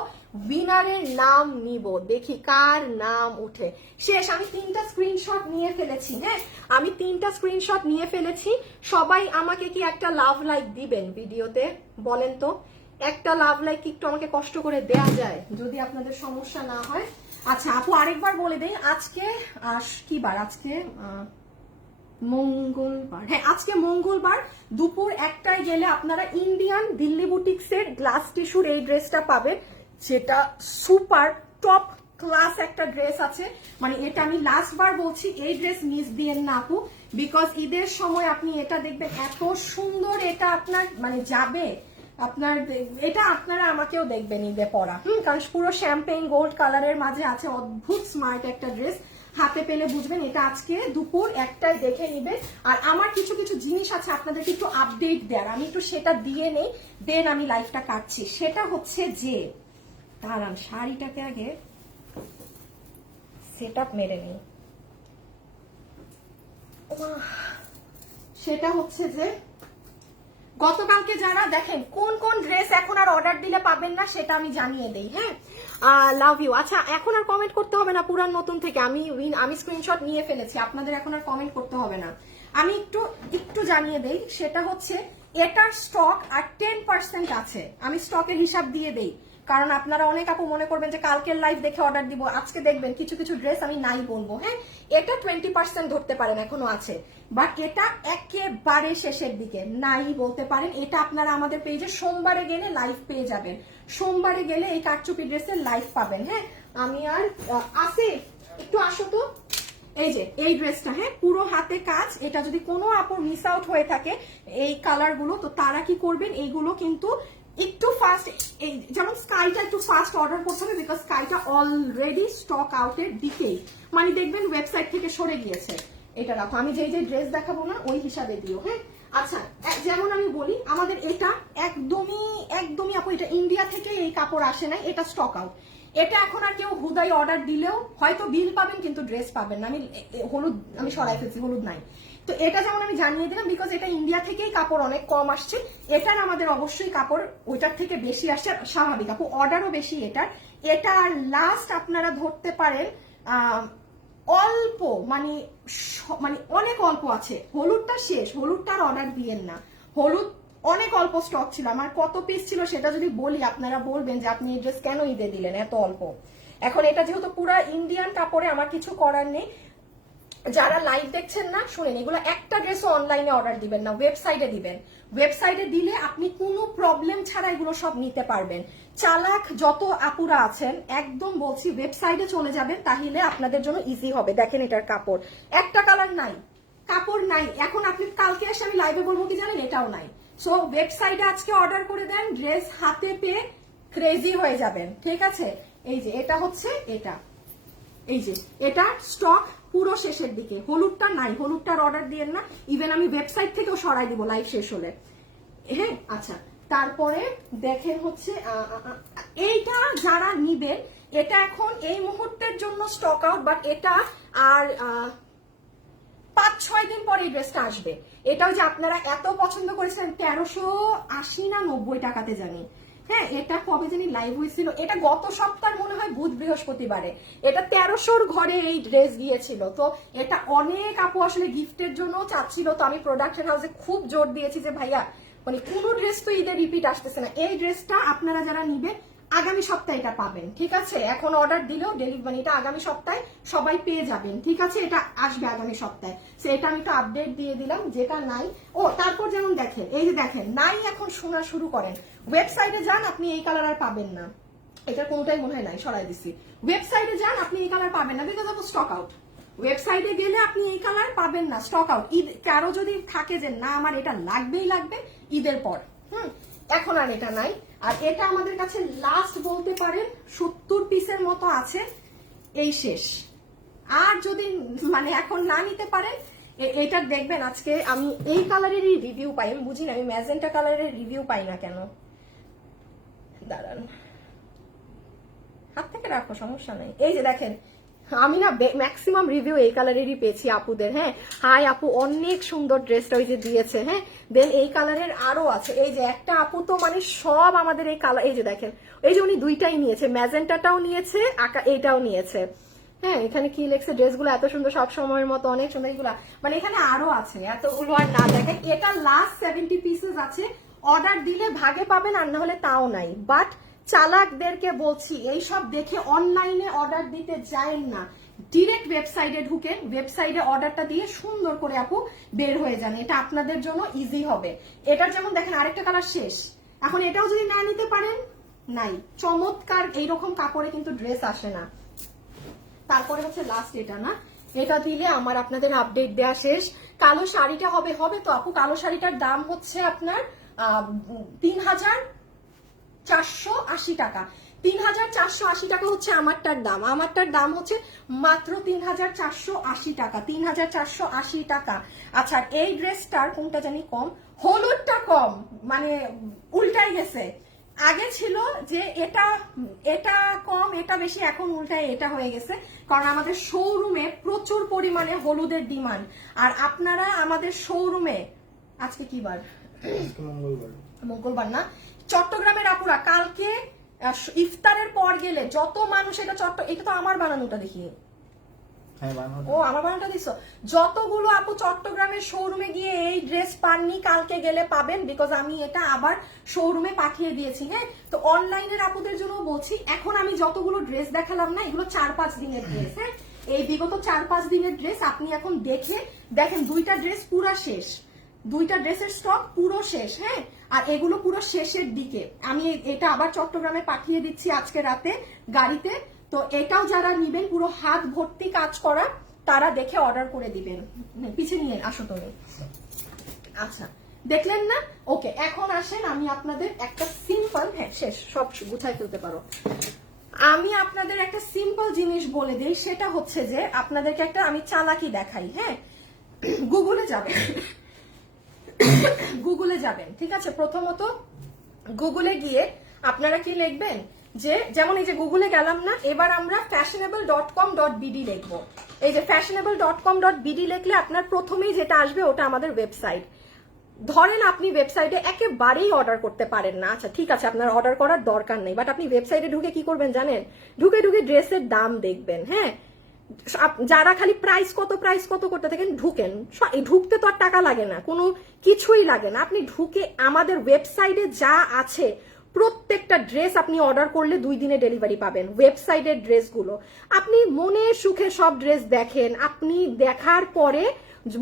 উইনারের নাম নিব, দেখি কার নাম উঠে। শেষ, আমি 3টা স্ক্রিনশট নিয়ে ফেলেছি। হ্যাঁ, আমি 3টা স্ক্রিনশট নিয়ে ফেলেছি। সবাই আমাকে কি একটা লাভ লাইক দিবেন ভিডিওতে বলেন তো? একটা লাভ লাইক একটু আমাকে কষ্ট করে দেয়া যায় যদি আপনাদের সমস্যা না হয়। আচ্ছা আপু আরেকবার বলে দেই, আজকে কি বার, আজকে মঙ্গলবার, হ্যাঁ আজকে মঙ্গলবার দুপুর 1টায় গেলে আপনারা ইন্ডিয়ান দিল্লি বুটিক্সের গ্লাস টিস্যুর এই ড্রেসটা পাবেন, যেটা সুপার টপ ক্লাস একটা ড্রেস আছে। মানে এটা আমি লাস্ট বার বলছি, এই ড্রেস মিস দিয়েন না আপু, বিকজ ঈদের সময় আপনি এটা দেখবেন এত সুন্দর, এটা আপনার মানে যাবে আপনার, এটা আপনারা আমাকেও দেখবেন ঈদে পরা, কারণ পুরো শ্যাম্পেইন গোল্ড কালারের মাঝে আছে, অদ্ভুত স্মার্ট একটা ড্রেস, হাতে পেলে বুঝবেন। এটা আজকে দুপুর 1টায় দেখে নিবেন। আর আমার কিছু কিছু জিনিস আছে আপনাদেরকে একটু আপডেট দেওয়ার, আমি একটু সেটা দিয়ে নেই, দেন আমি লাইফটা কাটছি। সেটা হচ্ছে যে দাঁড়ান শাড়িটাকে আগে সেট আপ মেরে নেই। সেটা হচ্ছে যে গতকালকে যারা দেখেন কোন কোন ড্রেস এখন আর অর্ডার দিলে পাবেন না সেটা আমি জানিয়ে দেই। হ্যাঁ, লাভ ইউ। আচ্ছা, এখন আর কমেন্ট করতে হবে না পুরান নতুন থেকে, আমি স্ক্রিনশট নিয়ে ফেলেছি, আপনাদের এখন আর কমেন্ট করতে হবে না। আমি একটু জানিয়ে দেই, সেটা হচ্ছে এটার স্টক আর 10% আছে। আমি স্টকের হিসাব দিয়ে দেই, কারণ আপনারা অনেক আপু মনে করবেন যে কালকের লাইভ দেখে অর্ডার দিব, আজকে দেখবেন কিছু কিছু ড্রেস আমি নাই বলবো। হ্যাঁ, এটা 20% ধরতে পারেন এখনো আছে, বাট এটা একেবারে শেষের দিকে নাই বলতে পারেন। এটা আপনারা আমাদের পেজে সোমবারে গেলে লাইভ পেয়ে যাবেন, সোমবারে গেলে এই কারচুপি ড্রেসের লাইভ পাবেন। হ্যাঁ, আমি আর আসে একটু আসো তো, এই যে এই ড্রেসটা, হ্যাঁ পুরো হাতে কাজ। এটা যদি কোনো আপুর মিস আউট হয়ে থাকে এই কালার গুলো, তো তারা কি করবেন, এইগুলো কিন্তু একটু ফাস্ট, এই যেমন স্কাইটা একটু ফাস্ট অর্ডার করতে হবে, বিকজ স্কাইটা অলরেডি স্টক আউটের দিকেই, মানে দেখবেন ওয়েবসাইট থেকে সরে গিয়েছে। এটা রাখো, আমি যেই যে ড্রেস দেখাবো না ওই হিসাবে দিও। হ্যাঁ, আচ্ছা যেমন আমি বলি, আমাদের এটা একদমই আপু এটা ইন্ডিয়া থেকে এই কাপড় আসে নাই, এটা স্টক আউট। এটা এখন আর কেউ হুদাই অর্ডার দিলেও হয়তো বিল পাবেন কিন্তু ড্রেস পাবেন না। হলুদ আমি সরাই ফেলছি, হলুদ নাই। তো এটা যেমন আমি জানিয়ে দিলাম, বিকজ এটা ইন্ডিয়া থেকেই কাপড় অনেক কম আসছে, এটার আমাদের অবশ্যই কাপড় ওইটার থেকে বেশি আসছে, স্বাভাবিক আপু অর্ডারও বেশি এটার। এটা লাস্ট আপনারা ধরতে পারেন অল্প, মানে অনেক অল্প আছে। হলুদটা শেষ, হলুদটা আর অর্ডার দিয়েন না, হলুদ অনেক অল্প স্টক ছিল। আমার কত পিস ছিল সেটা যদি বলি আপনারা বলবেন যে আপনি এই ড্রেস কেন ঈদে দিলেন এত অল্প। এখন এটা যেহেতু পুরো ইন্ডিয়ান কাপড়ে, আমার কিছু করার নেই। যারা লাইভ দেখছেন না শুনেন, এগুলো একটা ড্রেসও অনলাইনে অর্ডার দিবেন না, ওয়েবসাইটে দিবেন। ওয়েবসাইটে দিলে আপনি কোনো প্রবলেম ছাড়া এগুলো সব নিতে পারবেন। চালাক যত আপুরা আছেন একদম বলছি ওয়েবসাইটে চলে যাবেন, তাহলে আপনাদের জন্য ইজি হবে। দেখেন এটার কাপড়, একটা কালার নাই, কাপড় নাই। এখন আপনি কালকে এসে আমি লাইভে বলবো কি জানেন, এটাও নাই। সো ওয়েবসাইটে আজকে অর্ডার করে দেন, ড্রেস হাতে পেয়ে ক্রেজি হয়ে যাবেন। ঠিক আছে, এই যে এটা হচ্ছে এটা, এই যে এটা স্টক পুরো শেষের দিকে। হলুদটা নাই, হলুদটার অর্ডার দিয়েন না, ইভেন আমি ওয়েবসাইট থেকেও সরাই দিব লাইভ শেষ হলে। হ্যাঁ, আচ্ছা তারপরে দেখেন হচ্ছে এইটা যারা নিবেন, এটা এখন এই মুহূর্তের জন্য স্টক আউট, বাট এটা আর 5-6 দিন পরে এই ড্রেসটা আসবে। এটাও যে আপনারা এত পছন্দ করেছেন 1380 না 90 টাকাতে জানি। হ্যাঁ, এটা কবে জানি লাইভ হয়েছিল, এটা গত সপ্তাহ মনে হয় বুধ বৃহস্পতিবারে, এটা 1300 ঘরে এই ড্রেস গিয়েছিল। তো এটা অনেক আপু আসলে গিফটের জন্য চাচ্ছিল, তো আমি প্রোডাকশন হাউসে খুব জোর দিয়েছি যে ভাইয়া মানে কোনো ড্রেস তো ঈদের রিপিট আসতেছে না, এই ড্রেসটা আপনারা যারা নিবে আগামী সপ্তাহে এটা পাবেন। ঠিক আছে, এখন অর্ডার দিলেও ডেলিভারি এটা আগামী সপ্তাহে সবাই পেয়ে যাবেন। ঠিক আছে, এটা আসবে আগামী সপ্তাহে, সেটা আমি তো আপডেট দিয়ে দিলাম। যেটা নাই, ও তারপর যেমন দেখেন, এই যে দেখেন নাই, এখন শোনা শুরু করেন। ওয়েবসাইটে যান, আপনি এই কালার আর পাবেন না, এটার কোনোটাই মনে হয় নাই, সরাই দিচ্ছি। ওয়েবসাইটে যান, আপনি এই কালার পাবেন না, বিকজ অফ স্টক আউট। ওয়েবসাইটে গেলে আপনি এই কালার পাবেন না, স্টক আউট। ঈদ কারো যদি থাকে যে না আমার এটা লাগবেই লাগবে ঈদের পর, এখন আর এটা নাই। আর এটা আমাদের কাছে লাস্ট বলতে পারেন 70 পিসের মতো আছে, এই শেষ। আর যদি মানে এখন না নিতে পারেন, এটা দেখবেন আজকে আমি এই কালারেরই রিভিউ পাই। আমি বুঝি না, আমি ম্যাজেন্টা কালারের রিভিউ পাই না কেন। দাঁড়ান, হাত থেকে রাখো, সমস্যা নেই। এই যে দেখেন, আমি না ম্যাক্সিমাম রিভিউ এই কালারেরই পেয়েছি আপুদের। হ্যাঁ, হাই আপু অনেক সুন্দর ড্রেসটা ওই যে দিয়েছে। হ্যাঁ, দেন এই কালারের আরো আছে, এই যে একটা আপু তো মানে সব আমাদের এই কালার, এই যে দেখেন, এই যে উনি দুইটাই নিয়েছে, ম্যাজেন্টাটাও নিয়েছে, এইটাও নিয়েছে। হ্যাঁ, এখানে কি লেখছে, ড্রেসগুলো এত সুন্দর সব সময়ের মতো, অনেক সুন্দর। এগুলা মানে এখানে আরো আছে, এতগুলো আর না দেখেন। এটা লাস্ট 70 পিসেস আছে, অর্ডার দিলে ভাগে পাবেন, আর না হলে তাও নাই। বাট চালাকদেরকে বলছি এইসব দেখে অনলাইনে অর্ডার দিতে যায়েন না, ডিরেক্ট ওয়েবসাইটে ঢুকেন, ওয়েবসাইটে অর্ডারটা দিয়ে সুন্দর করে আপু বের হয়ে যান, এটা আপনাদের জন্য ইজি হবে। এটার যেমন দেখেন আরেকটা কালার শেষ, এখন এটাও যদি না নিতে পারেন নাই। চমৎকার এইরকম কাপড়ে কিন্তু ড্রেস আসে না। তারপরে হচ্ছে লাস্ট এটা, না এটা দিলে আমার আপনাদের আপডেট দেওয়া শেষ। কালো শাড়িটা হবে তো আপু, কালো শাড়িটার দাম হচ্ছে আপনার 3480 টাকা। 3480 টাকা হচ্ছে আমারটার দাম, আমারটার দাম হচ্ছে মাত্র 3480 টাকা, 3480 টাকা। আচ্ছা, এই ড্রেসটার কোনটা জানি কম, হলুদটা কম, মানে উল্টাই গেছে। আগে ছিল যে এটা কম এটা বেশি, এখন উল্টায় এটা হয়ে গেছে, কারণ আমাদের শোরুমে প্রচুর পরিমাণে হলুদের ডিমান্ড। আর আপনারা আমাদের শোরুমে, আজকে কি বার, আজকে মঙ্গলবার। মঙ্গলবার না, চট্টগ্রামের আপুরা কালকে ইফতারের পর গেলে যত মানুষ, এটা এটা তো আমার বানানোটা দেখি, হ্যাঁ বানানো। ও আমার বানানোটা দিছো। যতগুলো আপু চট্টগ্রামের শোরুমে গিয়ে এই ড্রেস পাননি কালকে গেলে পাবেন, বিকজ আমি এটা আবার শোরুমে পাঠিয়ে দিয়েছি। হ্যাঁ, তো অনলাইনের আপুদের জন্য বলছি, এখন আমি যতগুলো ড্রেস দেখালাম না, এগুলো 4-5 দিনের ড্রেস। হ্যাঁ, এই বিগত 4-5 দিনের ড্রেস আপনি এখন দেখেন 2টা ড্রেস পুরা শেষ, 2টা ড্রেসের স্টক পুরো শেষ। হ্যাঁ, আর এগুলো পুরো শেষের দিকে। আমি এটা আবার চট্টগ্রামে পাঠিয়ে দিচ্ছি আজকে রাতে গাড়িতে। তো এটাও যারা নিবেন পুরো হাত ভর্তি কাজ করা, তারা দেখে অর্ডার করে দিবেন। পিছিয়ে নিয়ে আসো তুমি। আচ্ছা, দেখলেন না? ওকে, এখন আসেন আমি আপনাদের একটা সিম্পল, হ্যাঁ শেষ, সব গুছাই ফেলতে পারো। আমি আপনাদের একটা সিম্পল জিনিস বলে দিই, সেটা হচ্ছে যে আপনাদেরকে একটা আমি চালাকি দেখাই। হ্যাঁ, গুগলে যাবেন, গুগলে যাবেন, ঠিক আছে? প্রথমত গুগলে গিয়ে আপনারা কি লিখবেন, যে যেমন এই যে গুগলে গেলাম না, এবার আমরা fashionable.com.bd লিখবো। এই যে fashionable.com.bd লিখলে আপনার প্রথমেই যেটা আসবে ওটা আমাদের ওয়েবসাইট। ধরেন আপনি ওয়েবসাইটে একেবারেই অর্ডার করতে পারেন না, আচ্ছা ঠিক আছে, আপনার অর্ডার করার দরকার নেই, বাট আপনি ওয়েবসাইটে ঢুকে কি করবেন জানেন? ঢুকে ড্রেসের দাম দেখবেন। হ্যাঁ, যারা খালি প্রাইস কত করতে থাকেন, ঢুকতে তো আর টাকা লাগে না, কোনো কিছুই লাগে না। আপনি ঢুকে আমাদের ওয়েবসাইটে যা আছে প্রত্যেকটা ড্রেস আপনি অর্ডার করলে 2 দিনে ডেলিভারি পাবেন। ওয়েবসাইটের ড্রেসগুলো আপনি মনে সুখে সব ড্রেস দেখেন, আপনি দেখার পরে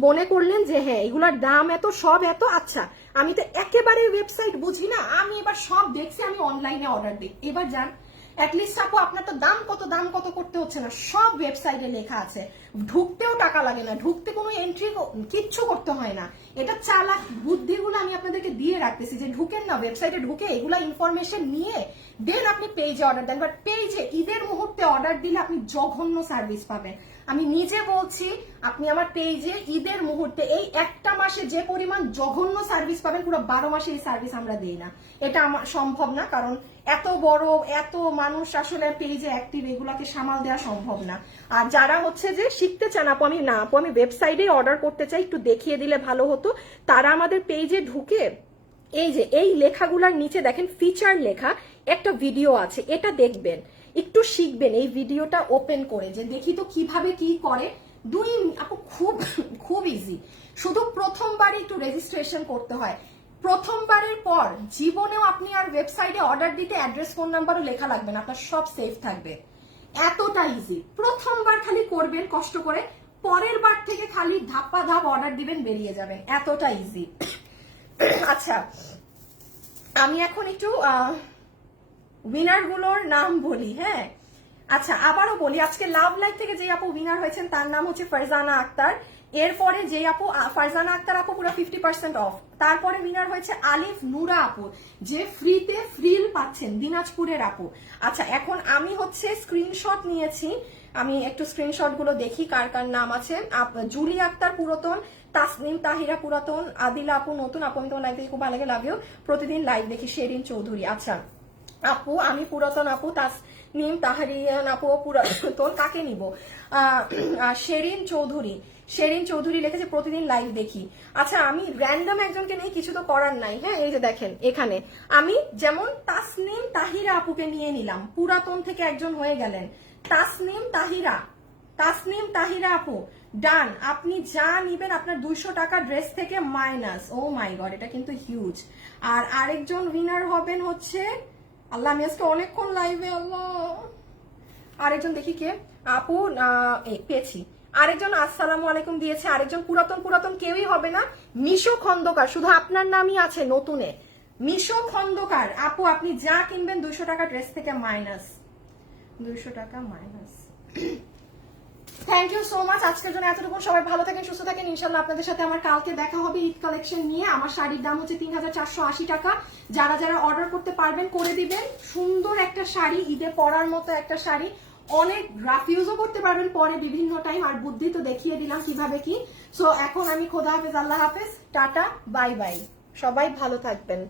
মনে করলেন যে হ্যাঁ এগুলার দাম এত, সব এত, আচ্ছা আমি তো একেবারে ওয়েবসাইট বুঝি না, আমি এবার সব দেখছি, আমি অনলাইনে অর্ডার দিই। এবার যান, অ্যাটলিস্ট আপু আপনার তো দাম কত করতে হচ্ছে না, সব ওয়েবসাইটে লেখা আছে, ঢুকতেও টাকা লাগে না, ঢুকতে কোনো এন্ট্রি কিচ্ছু করতে হয় না। এটা চালাক বুদ্ধিগুলো আমি আপনাদেরকে দিয়ে রাখতেছি, যে ঢুকেন না ওয়েবসাইটে, ঢুকে এগুলা ইনফরমেশন নিয়ে দেন আপনি পেজে অর্ডার দেন। বাট পেজে ঈদের মুহূর্তে অর্ডার দিলে আপনি জঘন্য সার্ভিস পাবেন। আমি নিজে বলছি, আপনি আমার পেজে ঈদের মুহূর্তে এই একটা মাসে যে পরিমাণ জঘন্য সার্ভিস পাবেন, পুরো 12 মাসে এই সার্ভিস আমরা দিই না। এটা আমার সম্ভব না, কারণ এত বড় এত মানুষ আসলে পেজে অ্যাক্টিভ, এগুলাকে সামাল দেওয়া সম্ভব না। আর যারা হচ্ছে যে শিখতে চান আপু আমি ওয়েবসাইটে অর্ডার করতে চাই, একটু দেখিয়ে দিলে ভালো হতো, তারা আমাদের পেজে ঢুকে এই যে এই লেখাগুলোর নিচে দেখেন ফিচার লেখা একটা ভিডিও আছে, এটা দেখবেন, একটু শিখবেন এই ভিডিওটা ওপেন করে, যে দেখি তো কিভাবে কি করে। আপু খুব ইজি, শুধু প্রথমবারই একটু রেজিস্ট্রেশন করতে হয়। প্রথমবারের পর জীবনেও আপনি আর ওয়েবসাইটে অর্ডার দিতে অ্যাড্রেস ফোন নাম্বারও লেখা লাগবে না, আপনার সব সেফ থাকবে। এতটা ইজি, প্রথমবার খালি করবেন কষ্ট করে, পরের বার থেকে খালি ধাপ্পা ধাপ অর্ডার দিবেন, বেরিয়ে যাবেন, এতটা ইজি। আচ্ছা, আমি এখন একটু উইনার গুলোর নাম বলি। হ্যাঁ, আচ্ছা আবারও বলি, আজকে লাভ লাইফ থেকে যে আপু উইনার হয়েছেন তার নাম হচ্ছে ফারজানা আক্তার। এরপরে যে আপু ফারজানা আক্তার আপু পুরো 50% অফ। তারপরে উইনার হয়েছে আলিফ নুরা আপু, যে ফ্রিতে ফ্রিল পাচ্ছেন, দিনাজপুরের আপু। আচ্ছা, এখন আমি হচ্ছে স্ক্রিনশট নিয়েছি, আমি একটু স্ক্রিনশট গুলো দেখি কার কার নাম আছে। জুলি আক্তার পুরাতন, তাসনিম তাহিরা পুরাতন, আদিলা আপু নতুন। আপু আমি তোমার লাইভ দেখে খুব ভালো লাগে, লাভ ইউ, প্রতিদিন লাইভ দেখি। শেরিন চৌধুরী, আচ্ছা আপু আমি পুরাতন আপু, তাসনিম তাহরিয়ান আপু পুরাতন, কাকে নিব? শেরিন চৌধুরী লিখেছে প্রতিদিন লাইভ দেখি। আচ্ছা, আমি র্যান্ডম একজনকে নেই, কিছু তো করার নাই। হ্যাঁ, এই যে দেখেন এখানে আমি যেমন তাসনিম তাহিরা আপুকে নিয়ে নিলাম, পুরাতন থেকে একজন হয়ে গেলেন, তাসনিম তাহিরা আপু ডান। আপনি যা নিবেন আপনার 200 টাকা ড্রেস থেকে মাইনাস। ও মাই গড, এটা কিন্তু হিউজ। আর আরেকজন উইনার হবেন হচ্ছে, আল্লাহ আমি আজকে অনেকক্ষণ লাইভে, আল্লাহ আরেকজন দেখি কে আপু, পেয়েছি আরেকজন, আসসালামু আলাইকুম দিয়েছে। আরেকজন পুরাতন কেউই হবে না, মিশো খন্দকার, শুধু আপনার নামই আছে নতুনে, মিশো খন্দকার আপু। আপনি যা কিনবেন 200 টাকা ড্রেস থেকে মাইনাস, 200 টাকা minus. Thank you so much, আজকের জন্য এতটুকু। সবাই ভালো থাকেন, সুস্থ থাকেন, ইনশাল্লাহ আপনাদের সাথে আমার কালকে দেখা হবে ঈদ কালেকশন নিয়ে। আমার শাড়ির দাম হচ্ছে 3480 টাকা। যারা অর্ডার করতে পারবেন করে দিবেন, সুন্দর একটা শাড়ি, ঈদে পরার মতো একটা শাড়ি, অনেক রাফ ইউজও করতে পারবেন পরে বিভিন্ন টাইম। আর বুদ্ধি তো দেখিয়ে দিলাম কিভাবে কি। সো এখন আমি খোদা হাফেজ, আল্লাহ হাফেজ, টাটা, বাই বাই, সবাই ভালো থাকবেন।